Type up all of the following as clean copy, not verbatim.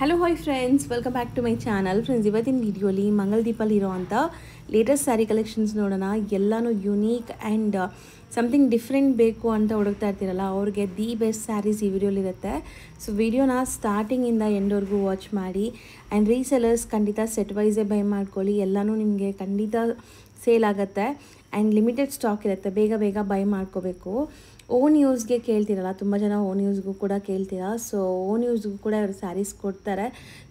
Hello hi friends, welcome back to my channel. Friends, ಇವತ್ತಿನ ವಿಡಿಯೋಲಿ ಮಂಗಲ್ದೀಪಲ್ಲಿ ಇರೋವಂಥ ಲೇಟೆಸ್ಟ್ ಸ್ಯಾರಿ ಕಲೆಕ್ಷನ್ಸ್ ನೋಡೋಣ. ಎಲ್ಲನೂ ಯುನೀಕ್ ಆ್ಯಂಡ್ ಸಮಥಿಂಗ್ ಡಿಫ್ರೆಂಟ್ ಬೇಕು ಅಂತ ಹುಡುಕ್ತಾ ಇರ್ತೀರಲ್ಲ, ಅವ್ರಿಗೆ ದಿ ಬೆಸ್ಟ್ ಸ್ಯಾರೀಸ್ ಈ ವಿಡಿಯೋಲಿರುತ್ತೆ. ಸೊ ವಿಡಿಯೋನ ಸ್ಟಾರ್ಟಿಂಗಿಂದ ಎಂಡ್ವರೆಗೂ ವಾಚ್ ಮಾಡಿ. ಆ್ಯಂಡ್ ರೀಸೆಲರ್ಸ್ ಖಂಡಿತ ಸೆಟ್ ವೈಸೇ ಬೈ ಮಾಡ್ಕೊಳ್ಳಿ. ಎಲ್ಲನೂ ನಿಮಗೆ ಖಂಡಿತ ಸೇಲ್ ಆಗುತ್ತೆ ಆ್ಯಂಡ್ ಲಿಮಿಟೆಡ್ ಸ್ಟಾಕ್ ಇರುತ್ತೆ. ಬೇಗ ಬೇಗ ಬೈ ಮಾಡ್ಕೋಬೇಕು. ಓನ್ ಯೂಸ್ಗೆ ಕೇಳ್ತೀರಲ್ಲ, ತುಂಬ ಜನ ಓನ್ ಯೂಸ್ಗೂ ಕೂಡ ಕೇಳ್ತೀರಾ. ಸೊ ಓನ್ ಯೂಸ್ಗೂ ಕೂಡ ಇವರು ಸ್ಯಾರೀಸ್ ಕೊಡ್ತಾರೆ.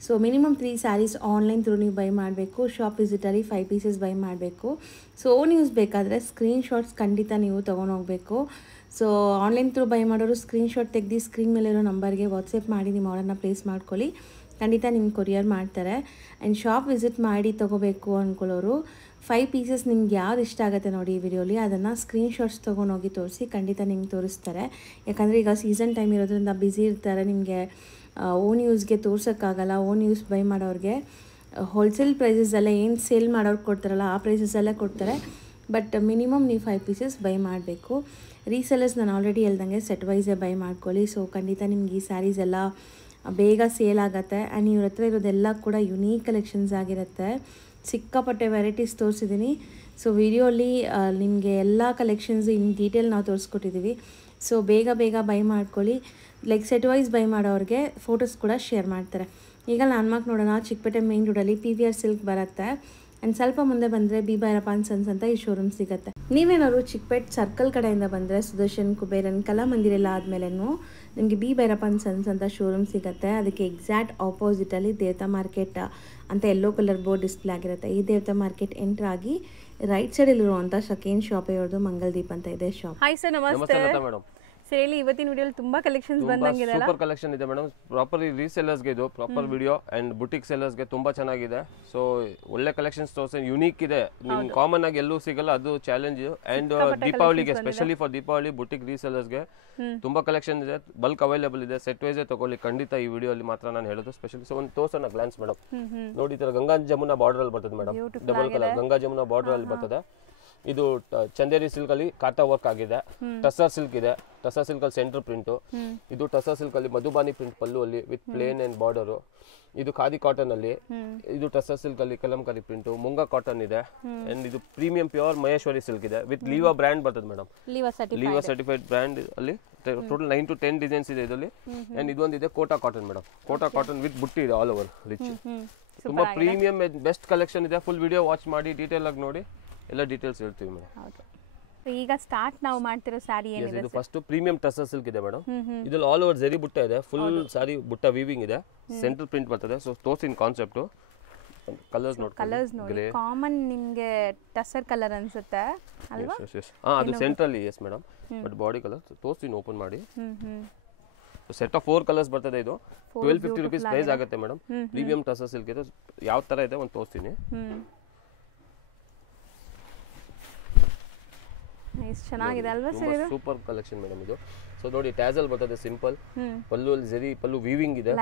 So minimum 3 sarees online through ನೀವು ಬೈ ಮಾಡಬೇಕು. ಶಾಪ್ ವಿಸಿಟಲ್ಲಿ 5 ಪೀಸಸ್ ಬೈ ಮಾಡಬೇಕು. ಸೊ ಓನ್ ಯೂಸ್ ಬೇಕಾದರೆ ಸ್ಕ್ರೀನ್ಶಾಟ್ಸ್ ಖಂಡಿತ ನೀವು ತೊಗೊಂಡೋಗ್ಬೇಕು. ಸೊ ಆನ್ಲೈನ್ ಥ್ರೂ ಬೈ ಮಾಡೋರು ಸ್ಕ್ರೀನ್ಶಾಟ್ ತೆಗೆದು ಸ್ಕ್ರೀನ್ ಮೇಲಿರೋ ನಂಬರ್ಗೆ ವಾಟ್ಸಪ್ ಮಾಡಿ ನಿಮ್ಮ ಆರ್ಡರ್ನ ಪ್ಲೇಸ್ ಮಾಡ್ಕೊಳ್ಳಿ. ಖಂಡಿತ ನಿಮ್ಗೆ ಕೊರಿಯರ್ ಮಾಡ್ತಾರೆ. ಆ್ಯಂಡ್ ಶಾಪ್ ವಿಸಿಟ್ ಮಾಡಿ ತೊಗೋಬೇಕು ಅಂದ್ಕೊಳ್ಳೋರು 5 ಪೀಸಸ್ ನಿಮ್ಗೆ ಯಾವ್ದು ಇಷ್ಟ ಆಗುತ್ತೆ ನೋಡಿ ಈ ವಿಡಿಯೋಲಿ, ಅದನ್ನು ಸ್ಕ್ರೀನ್ಶಾಟ್ಸ್ ತೊಗೊಂಡೋಗಿ ತೋರಿಸಿ. ಖಂಡಿತ ನಿಮ್ಗೆ ತೋರಿಸ್ತಾರೆ. ಯಾಕಂದರೆ ಈಗ ಸೀಸನ್ ಟೈಮ್ ಇರೋದ್ರಿಂದ ಬ್ಯುಸಿ ಇರ್ತಾರೆ. ನಿಮಗೆ ಓನ್ ಯೂಸ್ಗೆ ತೋರ್ಸೋಕ್ಕಾಗಲ್ಲ. ಓನ್ ಯೂಸ್ ಬೈ ಮಾಡೋರಿಗೆ ಹೋಲ್ಸೇಲ್ ಪ್ರೈಸಸಲ್ಲೇ ಏನು ಸೇಲ್ ಮಾಡೋರು ಕೊಡ್ತಾರಲ್ಲ ಆ ಪ್ರೈಸಸಲ್ಲೇ ಕೊಡ್ತಾರೆ. ಬಟ್ ಮಿನಿಮಮ್ ನೀವು 5 ಪೀಸಸ್ ಬೈ ಮಾಡಬೇಕು. ರೀಸೆಲರ್ಸ್ ನಾನು ಆಲ್ರೆಡಿ ಹೇಳ್ದಂಗೆ ಸೆಟ್ ವೈಸೇ ಬೈ ಮಾಡ್ಕೊಳ್ಳಿ. ಸೊ ಖಂಡಿತ ನಿಮ್ಗೆ ಈ ಸ್ಯಾರೀಸ್ ಎಲ್ಲ ಬೇಗ ಸೇಲ್ ಆಗುತ್ತೆ. ಆ್ಯಂಡ್ ಇವ್ರ ಹತ್ರ ಇರೋದೆಲ್ಲ ಕೂಡ ಯುನೀಕ್ ಕಲೆಕ್ಷನ್ಸ್ ಆಗಿರುತ್ತೆ. ಸಿಕ್ಕಾಪಟ್ಟೆ ವೆರೈಟೀಸ್ ತೋರಿಸಿದ್ದೀನಿ. ಸೊ ವಿಡಿಯೋಲಿ ನಿಮಗೆ ಎಲ್ಲ ಕಲೆಕ್ಷನ್ಸ್ ಇನ್ ಡೀಟೇಲ್ ನಾವು ತೋರಿಸ್ಕೊಟ್ಟಿದ್ದೀವಿ. ಸೊ ಬೇಗ ಬೇಗ ಬೈ ಮಾಡ್ಕೊಳ್ಳಿ. ಲೈಕ್ ಸೆಟ್ ವೈಸ್ ಬೈ ಮಾಡೋರಿಗೆ ಫೋಟೋಸ್ ಕೂಡ ಶೇರ್ ಮಾಡ್ತಾರೆ. ಈಗ ಲ್ಯಾಂಡ್ಮಾರ್ಕ್ ನೋಡೋಣ. ಚಿಕ್ಕಪೇಟೆ ಮೇನ್ ರೋಡಲ್ಲಿ PVR ಸಿಲ್ಕ್ ಬರುತ್ತೆ. ಆ್ಯಂಡ್ ಸ್ವಲ್ಪ ಮುಂದೆ ಬಂದರೆ ಬಿ ಭೈರಪ್ಪ ಆ್ಯಂಡ್ ಸನ್ಸ್ ಅಂತ ಈ ಶೋರೂಮ್ ಸಿಗುತ್ತೆ. ನೀವೇನಾದ್ರು ಚಿಕ್ಕಪೇಟೆ ಸರ್ಕಲ್ ಕಡೆಯಿಂದ ಬಂದರೆ ಸುದರ್ಶನ್, ಕುಬೇರನ್, ಕಲಾಮಂದಿರ ಎಲ್ಲ ಆದಮೇಲೆನೂ ನಿಮಗೆ ಬಿ ಭೈರಪ್ಪ ಆ್ಯಂಡ್ ಸನ್ಸ್ ಅಂತ ಶೋರೂಮ್ ಸಿಗುತ್ತೆ. ಅದಕ್ಕೆ ಎಕ್ಸಾಕ್ಟ್ ಆಪೋಸಿಟಲ್ಲಿ ದೇವತಾ ಮಾರ್ಕೆಟ್ ಅಂತ ಯೆಲ್ಲೋ ಕಲರ್ ಬೋರ್ಡ್ ಡಿಸ್ಪ್ಲೇ ಆಗಿರುತ್ತೆ. ಈ ದೇವತಾ ಮಾರ್ಕೆಟ್ ಎಂಟರ್ ಆಗಿ ರೈಟ್ ಸೈಡಲ್ಲಿರುವಂಥ ಸೆಕೆಂಡ್ ಶಾಪ್ ಇರೋದು ಮಂಗಲ್ದೀಪ್ ಅಂತ ಇದೆ ಶಾಪ್. ಹಾಯ್ ಸರ್, ನಮಸ್ತೆ ಮೇಡಮ್. ಸರಿ, ಇವತ್ತಿನ ವಿಡಿಯೋಲಿ ತುಂಬಾ ಕಲೆಕ್ಷನ್ಸ್ ಬಂದಂಗಿದೆ. ಸೂಪರ್ ಕಲೆಕ್ಷನ್ ಇದೆ ಮೇಡಮ್. ಪ್ರಾಪರ್ ರೀಸೆಲ್ಲರ್ಸ್ ಗೆ ಇದು proper video and boutique sellers ಗೆ ತುಂಬಾ ಚೆನ್ನಾಗಿದೆ. ಸೊ ಒಳ್ಳೆ ಕಲೆಕ್ಷನ್ಸ್ ತೋರಿಸಿ, ಯುನೀಕ್ ಇದೆ. ನಿಮ್ ಕಾಮನ್ ಆಗಿ ಎಲ್ಲೂ ಸಿಗಲ್ಲ, ಅದು ಚಾಲೆಂಜ್. ಅಂಡ್ ದೀಪಾವಳಿಗೆ specially for Deepavali boutique resellers ಗೆ ತುಂಬಾ ಕಲೆಕ್ಷನ್ ಇದೆ. ಬಲ್ಕ್ ಅವೈಲೇಬಲ್ ಇದೆ. ಸೆಟ್ ವೈಸ್ ತಗೊಳ್ಳಿ ಖಂಡಿತ. ಈ ವಿಡಿಯೋಲಿ ಮಾತ್ರ ನಾನು ಹೇಳೋದು ಸ್ಪೆಷಲಿ. ಸೊ ಒಂದು ತೋರ್ಸೋಣ ಗ್ಲಾನ್ಸ್ ಮೇಡಮ್. ನೋಡಿ, ಈ ತರ ಗಂಗಾ ಜಮುನಾ ಬಾರ್ಡರ್ ಅಲ್ಲಿ ಬರ್ತದೆ madam. Double colour Ganga Jamuna border ಅಲ್ಲಿ ಬರ್ತದೆ. ಇದು ಚಂದೇರಿ ಸಿಲ್ಕ್ ಅಲ್ಲಿ ಕಾತಾ ವರ್ಕ್ ಆಗಿದೆ. ಟಸರ್ ಸಿಲ್ಕ್ ಇದೆ. ಟಸರ್ ಸಿಲ್ಕ್ ಅಲ್ಲಿ ಸೆಂಟರ್ ಪ್ರಿಂಟ್. ಇದು ಟಸರ್ ಸಿಲ್ಕ್ ಅಲ್ಲಿ ಮಧುಬಾನಿ ಪ್ರಿಂಟ್ ಪಲ್ಲು ಅಲ್ಲಿ ವಿತ್ ಪ್ಲೇನ್ ಅಂಡ್ ಬಾರ್ಡರ್. ಇದು ಖಾದಿ ಕಾಟನ್ ಅಲ್ಲಿ. ಇದು ಟಸರ್ ಸಿಲ್ಕ್ ಅಲ್ಲಿ ಕಲಂಕಾರಿ ಪ್ರಿಂಟ್. ಮುಂಗಾ ಕಾಟನ್ ಇದೆ. ಅಂಡ್ ಇದು ಪ್ರೀಮಿಯಂ ಪ್ಯೂರ್ ಮಹೇಶ್ವರಿ ಸಿಲ್ಕ್ ಇದೆ ವಿತ್ ಲೀವಾ ಬ್ರ್ಯಾಂಡ್ ಬರ್ತದೆ ಮೇಡಮ್. ಲೀವಾ ಸರ್ಟಿಫೈಡ್ ಬ್ರ್ಯಾಂಡ್ ಅಲ್ಲಿ ಟೋಟಲ್ 9 to 10 ಡಿಸೈನ್ಸ್ ಇದೆ ಇದರಲ್ಲಿ. ಅಂಡ್ ಇದೊಂದಿದೆ Kota cotton madam. Kota cotton with ಬುಟ್ಟಿ ಇದೆ ಆಲ್ ಓವರ್ ರಿಚ್. ತುಂಬಾ ಪ್ರೀಮಿಯಂ ಬೆಸ್ಟ್ ಕಲೆಕ್ಷನ್ ಇದೆ. ಫುಲ್ ವಿಡಿಯೋ ವಾಚ್ ಮಾಡಿ ಡೀಟೇಲ್ ಆಗಿ ನೋಡಿ, ಎಲ್ಲ ಡೀಟೇಲ್ಸ್ ಹೇಳ್ತೀವಿ ಮೇಡಮ್. ಈಗ ಸ್ಟಾರ್ಟ್ ನಾವು ಮಾಡ್ತಿರೋ ಸ್ಯಾರಿ ಏನಿದೆ? ಇದು ಫಸ್ಟ್ ಪ್ರೀಮಿಯಂ ಟಸರ್ ಸಿಲ್ಕ್ ಇದೆ ಮೇಡಮ್. ಇದ್ರಲ್ಲಿ ಆಲ್ ಓವರ್ ಜರಿ ಬುಟ್ಟ ಇದೆ. ಫುಲ್ ಸಾರಿ ಬುಟ್ಟ ವೀವಿಂಗ್ ಇದೆ. ಸೆಂಟ್ರಲ್ ಪ್ರಿಂಟ್ ಬರ್ತದೆ. ಸೊ ತೋರ್ಸಿನ ಕಾನ್ಸೆಪ್ಟ್ ಕಲರ್ಸ್ ನೋಡಿ. ಕಾಮನ್ ನಿಮಗೆ ಟಸರ್ ಕಲರ್ ಅನ್ಸುತ್ತೆ ಅಲ್ವಾ? ಅದು ಸೆಂಟ್ರಲ್ಲಿ yes madam. But body colour ತೋರ್ಸಿನ ಓಪನ್ ಮಾಡಿ. ಸೆಟ್ ಆಫ್ 4 ಕಲರ್ಸ್ ಬರ್ತದೆ. ಇದು 1250 rupees ಪ್ರೈಸ್ ಆಗುತ್ತೆ ಮೇಡಮ್. ಪ್ರೀಮಿಯಂ ಟಸರ್ ಸಿಲ್ಕ್ ಇದು ಯಾವ ತರ ಇದೆ ಒಂದು ತೋರಿಸ್ತೀನಿ. ಚೆನ್ನಾಗಿದೆ ಅಲ್ವಾ ಸರ್? ಇದು ಸೂಪರ್ ಕಲೆಕ್ಷನ್ ಮೇಡಮ್ ಇದು. ಸೊ ನೋಡಿ, ಟ್ಯಾಸಲ್ ಬರ್ತದೆ ಸಿಂಪಲ್. ಪಲ್ಲು ಅಲ್ಲಿ ಜರಿ ಪಲ್ಲು ವೀವಿಂಗ್ ಇದೆ.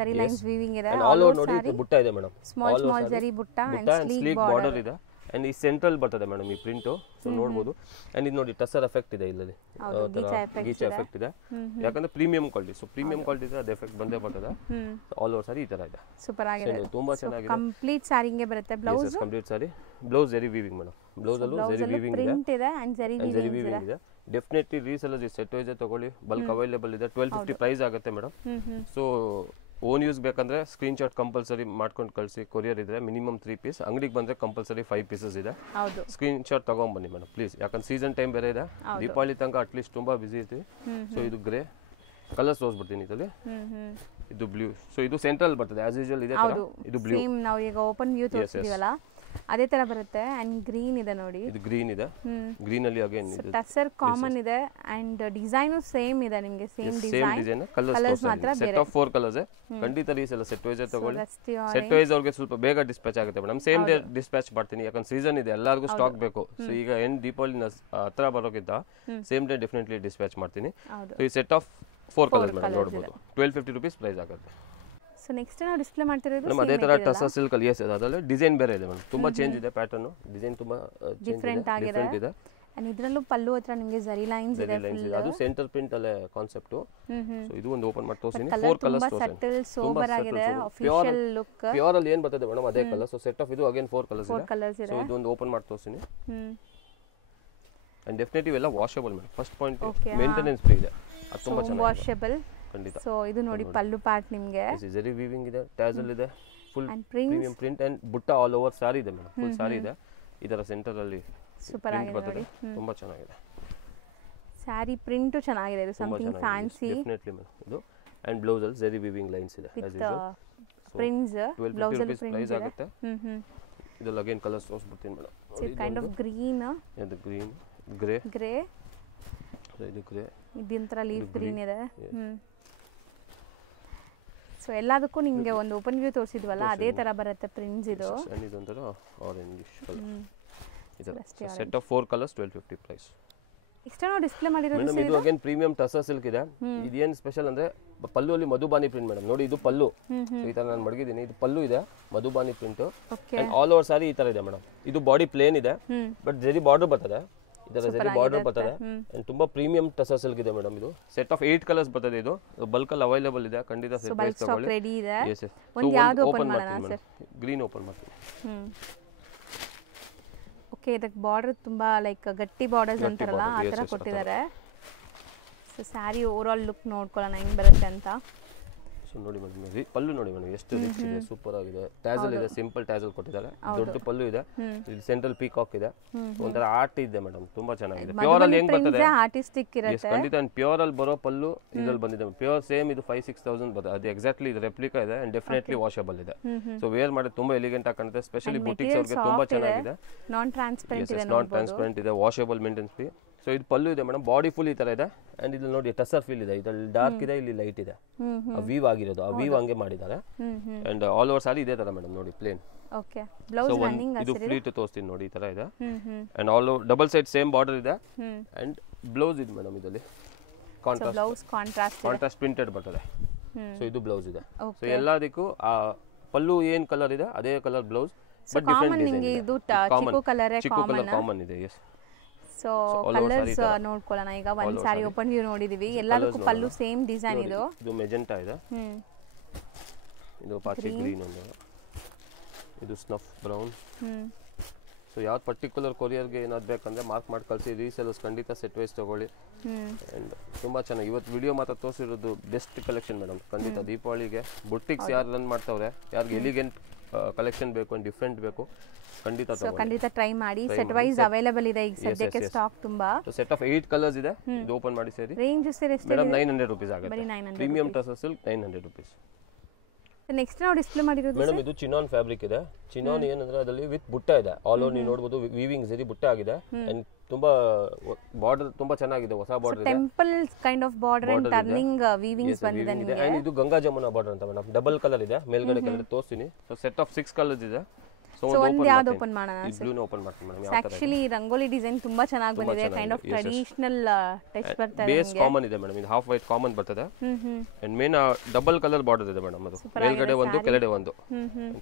ಜರಿ ಲೈನ್ಸ್ ವೀವಿಂಗ್ ಇದೆ. ಆಲ್ ಓವರ್ ನೋಡಿ ಬುಟ್ಟ ಇದೆ ಮೇಡಮ್. ಸ್ಮಾಲ್ ಜರಿ ಬುಟ್ಟ ಅಂಡ್ ಸ್ಲೀಕ್ ಬಾರ್ಡರ್ ಇದೆ. ಅಂಡ್ ಈ ಸೆಂಟ್ರಲ್ ಬರ್ತದೆ ಮೇಡಮ್ ಈ ಪ್ರಿಂಟ್. ಸೊ ನೋಡಬಹುದು. ಅಂಡ್ ಇದು ನೋಡಿ ಟಸರ್ ಎಫೆಕ್ಟ್ ಇದೆ ಇಲ್ಲಿ. ಗೀಚಾ ಎಫೆಕ್ಟ್ ಇದೆ. ಯಾಕಂದ್ರೆ premium quality. So premium quality ಇದೆ, ಅದು ಎಫೆಕ್ಟ್ ಬಂದೇ ಬರ್ತದೆ. ಆಲ್ ಓವರ್ ಸಾರಿ ಈ ತರ ಇದೆ. ಸೂಪರ್ ಆಗಿದೆ. ತುಂಬಾ ಚೆನ್ನಾಗಿದೆ. ಕಂಪ್ಲೀಟ್ ಸಾರಿಗೆ ಬರುತ್ತೆ. ಬ್ಲೌಸ್ ಕಂಪ್ಲೀಟ್ ಸಾರಿ. ಬ್ಲೌಸ್ ಜರಿ ವೀವಿಂಗ್ ಮೇಡಮ್. ಬ್ಲೌಸ್ ಅಲ್ಲೂ ಜರಿ ವೀವಿಂಗ್ ಇದೆ. ಪ್ರಿಂಟ್ ಇದೆ ಅಂಡ್ ಜರಿ ವೀವಿಂಗ್ ಇದೆ. ಡೆಫಿನೆಟ್ಲಿ ರೀಸೆಲ್ಲರ್ಸ್ ಸೆಟ್ ವೈಸ್ ತಗೊಳ್ಳಿ. ಬಲ್ಕ್ ಅವೈಲೇಬಲ್ ಇದೆ. 1250 ಪ್ರೈಸ್ ಆಗುತ್ತೆ ಮೇಡಮ್. ಸೊ ಓನ್ ಯೂಸ್ ಬೇಕಂದ್ರೆ ಸ್ಕ್ರೀನ್ ಶಾಟ್ ಕಂಪಲ್ಸರಿ ಮಾಡ್ಕೊಂಡು ಕಳಿಸಿ. ಕೊರಿಯರ್ ಇದ್ರೆ ಮಿನಿಮಮ್ 3 ಪೀಸ್. ಅಂಗಡಿಗೆ ಬಂದ್ರೆ ಕಂಪಲ್ಸರಿ 5 ಪೀಸಸ್ ಇದೆ. ಸ್ಕ್ರೀನ್ ಶಾಟ್ ತಗೊಂಡ್ಬನ್ನಿ ಮೇಡಮ್ ಪ್ಲೀಸ್. ಯಾಕಂದ್ರೆ ಸೀಸನ್ ಟೈಮ್ ಬೇರೆ ಇದೆ. ದೀಪಾವಳಿ ತನಕ ಅಟ್ಲೀಸ್ಟ್ ತುಂಬಾ ಬಿಸಿ ಇರ್ತೀವಿ. ಸೊ ಇದು ಗ್ರೇ ಕಲರ್ಸ್ ತೋರಿಸ್ಬಿಡ್ತೀನಿ ಇದರಲ್ಲಿ. ಇದು ಬ್ಲೂ. ಸೊ ಇದು ಸೆಂಟ್ರಲ್ ಬರ್ತದೆ ಆಸ್ ಯೂಶುವಲ್ ಇದೆ. ಇದು ಬ್ಲೂ. ನಾವು ಈಗ ಓಪನ್ ವ್ಯೂ ತೋರಿಸ್ತೀವಲ್ಲ ಅದೇ ತರ ಬರುತ್ತೆ. ಅಂಡ್ ಗ್ರೀನ್ ಇದೆ ನೋಡಿ. ಇದು ಗ್ರೀನ್ ಇದೆ. ಗ್ರೀನ್ ಅಲ್ಲಿ ಅಗೇನ್ ಇದೆ ಟಸರ್ ಕಾಮನ್ ಇದೆ. ಅಂಡ್ ಡಿಸೈನ್ ಸೇಮ್ ಇದೆ. ನಿಮಗೆ ಸೇಮ್ ಡಿಸೈನ್. ಕಲರ್ಸ್ ಮಾತ್ರ ಸೆಟ್ ಆಫ್ 4 ಕಲರ್ಸ್. ಖಂಡಿತ ರೀಸೆಲ್ಲ ಸೆಟ್ ವೈಸ್ ತಗೊಳ್ಳಿ. ಸೆಟ್ ವೈಸ್ ಅವ್ರಿಗೆ ಸ್ವಲ್ಪ ಬೇಗ ಡಿಸ್ಪ್ಯಾಚ್ ಆಗುತ್ತೆ ಮೇಡಮ್. ಸೇಮ್ ಡೇ ಡಿಸ್ಪ್ಯಾಚ್ ಮಾಡ್ತೀನಿ. ಯಾಕಂದ್ರೆ ಸೀಸನ್ ಇದೆ, ಎಲ್ಲರಿಗೂ ಸ್ಟಾಕ್ ಬೇಕು. ಸೊ ಈಗ ಎಂಡ್ ದೀಪಾವಳಿ ಹತ್ರ ಬರೋಕ್ಕಿಂತ ಸೇಮ್ ಡೇ ಡೆಫಿನೆಟ್ಲಿ ಡಿಸ್ಪ್ಯಾಚ್ ಮಾಡ್ತೀನಿ. ಸೊ ಈ ಸೆಟ್ ಆಫ್ 4 ಕಲರ್ಸ್ ಮೇಡಮ್ ನೋಡಬಹುದು. 1250 rupees ಪ್ರೈಸ್ ಆಗುತ್ತೆ. ಸೊ ನೆಕ್ಸ್ಟ್ ನಾವು ಡಿಸ್ಪ್ಲೇ ಮಾಡ್ತಿರೋದು ಮೇಡಮ್ ಅದೇ ತರ ಟಸರ್ ಸಿಲ್ಕ್ ಅಲ್ಲಿ. ಎಸ್, ಅದರಲ್ಲಿ ಡಿಸೈನ್ ಬೇರೆ ಇದೆ ಮೇಡಮ್. ತುಂಬಾ ಚೇಂಜ್ ಇದೆ. ಪ್ಯಾಟರ್ನ್ ಡಿಸೈನ್ ತುಂಬಾ ಡಿಫರೆಂಟ್ ಆಗಿದೆ. ಅಂಡ್ ಇದರಲ್ಲೂ ಪಲ್ಲು ಹತ್ರ ನಿಮಗೆ ಜರಿ ಲೈನ್ಸ್ ಇದೆ ಫುಲ್. ಅದು ಸೆಂಟರ್ ಪ್ರಿಂಟ್ ಅಲ್ಲೇ ಕಾನ್ಸೆಪ್ಟ್. ಸೊ ಇದು ಒಂದು ಓಪನ್ ಮಾಡಿ ತೋರಿಸ್ತೀನಿ. ಕಲರ್ 4 ಕಲರ್ಸ್ ತುಂಬಾ ತೋರಿಸ್ತೀನಿ. ಸಟಲ್ ಸೋಬರ್ ಆಗಿದೆ ಆಫಿಷಿಯಲ್ ಲುಕ್. ಪ್ಯೂರ್ ಅಲ್ಲಿ ಏನು ಬರ್ತದೆ ಮೇಡಮ್ ಅದೇ ಕಲರ್. ಸೊ ಸೆಟ್ ಆಫ್ ಇದು ಅಗೇನ್ 4 ಕಲರ್ಸ್ ಇದೆ. 4 ಕಲರ್ಸ್ ಇದೆ. ಸೊ ಇದು ಒಂದು ಓಪನ್ ಮಾಡಿ ತೋರಿಸ್ತೀನಿ. ಅಂಡ್ ಡೆಫಿನೆಟ್ಲಿ ಎಲ್ಲ washable madam. First point maintenance free ಇದೆ. ಅದು ತುಂಬಾ ಚೆನ್ನಾಗಿದೆ. ವಾಷಬಲ್ ಖಂಡಿತ. ಸೊ ಇದು ನೋಡಿ ಪಲ್ಲು ಪಾರ್ಟ್ ನಿಮಗೆ ಜರಿ ವೀವಿಂಗ್ ಇದೆ, ಟ್ಯಾಸಲ್ ಇದೆ, ಫುಲ್ ಪ್ರೀಮಿಯಂ ಪ್ರಿಂಟ್ ಅಂಡ್ ಬುಟ್ಟ ಆಲ್ ಓವರ್ ಸಾರಿ ಇದೆ ಮೇಡಮ್. ಫುಲ್ ಸಾರಿ ಇದೆ. ಇದರ ಸೆಂಟರ್ ಅಲ್ಲಿ ಸೂಪರ್ ಆಗಿದೆ ನೋಡಿ. ತುಂಬಾ ಚೆನ್ನಾಗಿದೆ. ಸ್ಯಾರಿ ಪ್ರಿಂಟ್ ಚೆನ್ನಾಗಿದೆ. ಇದು ಸಮಥಿಂಗ್ ಫ್ಯಾನ್ಸಿ ಡೆಫಿನೆಟ್ಲಿ ಮೇಡಮ್. ಇದು ಅಂಡ್ ಬ್ಲೌಸ್ ಅಲ್ಲಿ ಜರಿ ವೀವಿಂಗ್ ಲೈನ್ಸ್ ಇದೆ ಆಸ್ ಯೂಶುವಲ್. ಪ್ರಿಂಟ್ಸ್ ಬ್ಲೌಸ್ ಅಲ್ಲಿ ಪ್ರೈಸ್ ಆಗುತ್ತೆ. ಇದೆಲ್ಲ ಅಗೇನ್ ಕಲರ್ಸ್ ತೋರಿಸ್ಬಿಡ್ತೀನಿ madam. It's kind of green, ಇದು ಗ್ರೀನ್, ಗ್ರೇ, ಇದು ಗ್ರೇ, ಇದೊಂಥರ ಲೀಫ್ ಗ್ರೀನ್ ಇದೆ. ಸೊ ಎಲ್ಲದಕ್ಕೂ ನಿಮಗೆ ಒಂದು ಓಪನ್ ವ್ಯೂ ತೋರಿಸಿದ್ವಲ್ಲ ಅದೇ ತರ ಬರುತ್ತೆ ಪ್ರಿಂಟ್ಸ್. ಇದು ಇದೊಂಥರ ಆರೆಂಜಿಶ್ ಕಲರ್. ಇದು set of 4 colours 1250 price. Next ನಾವು ಡಿಸ್ಪ್ಲೇ ಮಾಡಿರೋದು ಮೇಡಮ್ ಇದು ಅಗೇನ್ ಪ್ರೀಮಿಯಂ ಟಸರ್ ಸಿಲ್ಕ್ ಇದೆ. ಇದೇನು ಸ್ಪೆಷಲ್ ಅಂದ್ರೆ ಪಲ್ಲು ಅಲ್ಲಿ ಮಧುಬಾನಿ ಪ್ರಿಂಟ್ ಮೇಡಮ್. ನೋಡಿ ಇದು ಪಲ್ಲು. ಈ ತರ ನಾನು ಮಡಗಿದ್ದೀನಿ. ಇದು ಪಲ್ಲು ಇದೆ Madhubani print and all over sari ಈ ತರ ಇದೆ ಮೇಡಮ್. ಇದು ಬಾಡಿ ಪ್ಲೇನ್ ಇದೆ ಬಟ್ ಜರಿ ಬಾರ್ಡರ್ ಬರ್ತದೆ. ಇದರ ಜರಿ ಬಾರ್ಡರ್ ಬರ್ತದೆ ಅಂಡ್ ತುಂಬಾ ಪ್ರೀಮಿಯಂ ಟಸರ್ ಸಿಲ್ಕ್ ಇದೆ ಮೇಡಮ್. ಇದು ಸೆಟ್ ಆಫ್ 8 ಕಲರ್ಸ್ ಬರ್ತದೆ. ಇದು ಬಲ್ಕ್ ಅಲ್ಲಿ ಅವೈಲೇಬಲ್ ಇದೆ. ಖಂಡಿತ ಸೆಟ್ ಪ್ರೈಸ್ ತಗೊಳ್ಳಿ. ರೆಡಿ ಇದೆ. Yes yes. ಒಂದು ಯಾವುದು ಓಪನ್ ಮಾಡೋಣ ಸರ್? ಗ್ರೀನ್ ಓಪನ್ ಮಾಡ್ತೀನಿ. ಓಕೆ, ಇದಕ್ಕೆ ಬಾರ್ಡರ್ ತುಂಬಾ ಲೈಕ್ ಗಟ್ಟಿ ಬಾರ್ಡರ್ಸ್ ಅಂತಾರಲ್ಲ ಆ ತರ ಕೊಟ್ಟಿದ್ದಾರೆ. So sari over all look ನೋಡ್ಕೊಳ್ಳೋಣ ಹೆಂಗ್ ಬರುತ್ತೆ ಅಂತ. ಸೊ ನೋಡಿ ಮೇಡಮ್ ಪಲ್ಲು ನೋಡಿ ಮೇಡಮ್ ಎಷ್ಟು ರಿಚ್ ಇದೆ, ಸೂಪರ್ ಆಗಿದೆ. ಟ್ಯಾಸಲ್ ಇದೆ, ಸಿಂಪಲ್ ಟ್ಯಾಸಲ್ ಕೊಟ್ಟಿದ್ದಾರೆ. ದೊಡ್ಡ ಪಲ್ಲು ಇದೆ. ಇಲ್ಲಿ ಸೆಂಟ್ರಲ್ ಪೀಕಾಕ್ ಇದೆ. ಒಂಥರ ಆರ್ಟ್ ಇದೆ ಮೇಡಮ್. ತುಂಬಾ ಚೆನ್ನಾಗಿದೆ. ಪ್ಯೂರ್ ಅಲ್ಲಿ ಹೆಂಗ್ ಬರ್ತದೆ ಆರ್ಟಿಸ್ಟಿಕ್ ಇರುತ್ತೆ. ಖಂಡಿತ ಪ್ಯೂರ್ ಅಲ್ಲಿ ಬರೋ ಪಲ್ಲು ಇದ್ರಲ್ಲಿ ಬಂದಿದೆ. ಪ್ಯೂರ್ ಸೇಮ್ ಇದು 5-6,000 ಬರ್ತದೆ. ಅದು ಎಕ್ಸಾಕ್ಟ್ಲಿ ಇದು ರೆಪ್ಲಿಕಾ ಇದೆ ಅಂಡ್ ಡೆಫಿನೆಟ್ಲಿ ವಾಷಬಲ್ ಇದೆ. ಸೊ ವೇರ್ ಮಾಡಿ ತುಂಬಾ ಎಲಿಗೆಂಟ್ ಆಗಿ ಕಾಣುತ್ತೆ. ಸ್ಪೆಷಲಿ ಬುಟಿಕ್ಸ್ ಅವ್ರಿಗೆ ತುಂಬಾ ಚೆನ್ನಾಗಿದೆ. ನಾನ್ ಟ್ರಾನ್ಸ್ಪರೆಂಟ್ ಇದೆ, ನಾನ್ ಟ್ರಾನ್ಸ್ಪರೆಂಟ್ ಇದೆ, ವಾಷಬಲ್ ಮೇಂಟೆನೆನ್ಸ್ ಫ್ರೀ. ಸೊ ಇದು ಪಲ್ಲು ಇದೆ ಮೇಡಮ್. ಬಾಡಿ ಫುಲ್ ಈ ತರ ಇದೆ ಅಂಡ್ ಇದು ನೋಡಿ ಟಸರ್ ಫೀಲ್ ಇದೆ. ಇದ್ರಲ್ಲಿ ಡಾರ್ಕ್ ಇದೆ, ಇಲ್ಲಿ ಲೈಟ್ ಇದೆ. ವೀವ್ ಆಗಿರೋದು, ಆ ವೀವ್ ಹಂಗೆ ಮಾಡಿದ್ದಾರೆ ಅಂಡ್ ಆಲ್ ಓವರ್ ಸಾರಿ ಇದೇ ತರ ಮೇಡಮ್. ನೋಡಿ ಪ್ಲೇನ್. ಓಕೆ, ಬ್ಲೌಸ್ ರನ್ನಿಂಗ್ ಇದು ಫ್ಲೀಟ್ ತೋರಿಸ್ತೀನಿ ನೋಡಿ. ಈ ತರ ಇದೆ and all double side same border ಇದೆ ಅಂಡ್ ಬ್ಲೌಸ್ ಇದೆ ಮೇಡಮ್. ಇದರಲ್ಲಿ ಕಾಂಟ್ರಾಸ್ಟ್ ಪ್ರಿಂಟೆಡ್ ಬರ್ತದೆ. ಸೊ ಇದು ಬ್ಲೌಸ್ ಇದೆ. ಸೊ ಎಲ್ಲದಕ್ಕೂ ಆ ಪಲ್ಲು ಏನ್ ಕಲರ್ ಇದೆ ಅದೇ colour blouse but different design ಇದೆ. ಇದು ಚಿಕ್ಕು ಕಲರ್ ಕಾಮನ್ ಇದೆ. ಎಸ್. ಸೊ ಕಲರ್ಸ್ ನೋಡ್ಕೊಳ್ಳೋಣ ಈಗ. ಒಂದ್ ಸಾರಿ ಓಪನ್ ವ್ಯೂ ನೋಡಿದೀವಿ. ಎಲ್ಲದಕ್ಕೂ ಪಲ್ಲು ಸೇಮ್ ಡಿಸೈನ್. ಇದು ಮೆಜೆಂಟಾ ಇದೆ. ಇದು ಪಾಚಿ ಗ್ರೀನ್ ಒಂದು. ಇದು ಸ್ನಫ್ ಬ್ರೌನ್. ಸೊ ಯಾವ್ದು ಪರ್ಟಿಕ್ಯುಲರ್ ಕೊರಿಯರ್ಗೆ ಏನಾದ್ರು ಬೇಕಂದ್ರೆ ಮಾರ್ಕ್ ಮಾಡಿ ಕಳಿಸಿ. ರೀಸೆಲ್ಲರ್ಸ್ ಖಂಡಿತ ಸೆಟ್ ವೈಸ್ ತಗೊಳ್ಳಿ. ಅಂಡ್ ತುಂಬಾ ಚೆನ್ನಾಗಿ ಇವತ್ತು ವಿಡಿಯೋ ಮಾತ್ರ ತೋರಿಸಿರೋದು ಬೆಸ್ಟ್ ಕಲೆಕ್ಷನ್ ಮೇಡಮ್. ಖಂಡಿತ ದೀಪಾವಳಿಗೆ ಬುಟ್ಟಿಕ್ಸ್ ಯಾರು ರನ್ ಮಾಡ್ತಾವ್ರೆ, ಯಾರಿಗೆ ಎಲಿಗೆಂಟ್ ಕಲೆಕ್ಷನ್ ಬೇಕು ಅಂಡ್ ಡಿಫ್ರೆಂಟ್ ಬೇಕು, ಖಂಡಿತ ಟ್ರೈ ಮಾಡಿ. ಸೆಟ್ ವೈಸ್ ಅವೈಲೇಬಲ್ ಇದೆ ಈಗ ಸದ್ಯಕ್ಕೆ ಸ್ಟಾಕ್ ತುಂಬಾ. ಸೆಟ್ ಆಫ್ 8 ಕಲರ್ಸ್ ಇದೆ. ಇದು ಓಪನ್ ಮಾಡಿ ಸೇರಿ. ರೇಂಜ್ ಎಷ್ಟು ಮೇಡಮ್ 900 ರೂಪೀಸ್ ಆಗುತ್ತೆ. Premium tussar silk 900 rupees. Next ನಾವು ಡಿಸ್ಪ್ಲೇ ಮಾಡಿರೋದು ಮೇಡಮ್ ಇದು ಚಿನಾನ್ ಫ್ಯಾಬ್ರಿಕ್ ಇದೆ. ಚಿನಾನ್ ಏನಂದ್ರೆ ಅದರಲ್ಲಿ ವಿತ್ ಬುಟ್ಟ ಇದೆ. ಆಲ್ ಓವರ್ ನೀವು ನೋಡಬಹುದು ವೀವಿಂಗ್ ಜರಿ ಬುಟ್ಟ ಆಗಿದೆ ಅಂಡ್ ತುಂಬಾ ಬಾರ್ಡರ್ ತುಂಬಾ ಚೆನ್ನಾಗಿದೆ. ಹೊಸ ಬಾರ್ಡರ್ ಇದೆ. Temple kind of border and turning weavings ಬಂದಿದೆ ನಿಮಗೆ. ಅಂಡ್ ಇದು ಗಂಗಾ ಜಮುನಾ ಬಾರ್ಡರ್ ಅಂತ ಮೇಡಮ್. ಡಬಲ್ ಕಲರ್ ಇದೆ. ಮೇಲ್ಗಡೆ ಕಲರ್ ತೋರಿಸ್ತೀನಿ. ಸೊ ಸೆಟ್ ಆಫ್ 6 ಕಲರ್ಸ್ ಇದೆ. ಸೊ ಒಂದು ಯಾವುದು ಓಪನ್ ಮಾಡೋಣ? ಈ ಬ್ಲೂ ನ ಓಪನ್ ಮಾಡ್ತೀನಿ ಮೇಡಮ್. ಆಕ್ಚುಲಿ ರಂಗೋಲಿ ಡಿಸೈನ್ ತುಂಬಾ ಚೆನ್ನಾಗಿ ಬಂದಿದೆ. ಕೈಂಡ್ ಆಫ್ ಟ್ರೆಡಿಷನಲ್ ಟಚ್ ಬರ್ತಾ ಇದೆ. ಬೇಸ್ ಕಾಮನ್ ಇದೆ ಮೇಡಮ್. ಇದು ಹಾಫ್ ವೈಟ್ ಕಾಮನ್ ಬರ್ತದೆ and main double colour border ಇದೆ ಮೇಡಮ್. ಅದು ಮೇಲ್ಗಡೆ ಒಂದು ಕೆಳಗಡೆ ಒಂದು.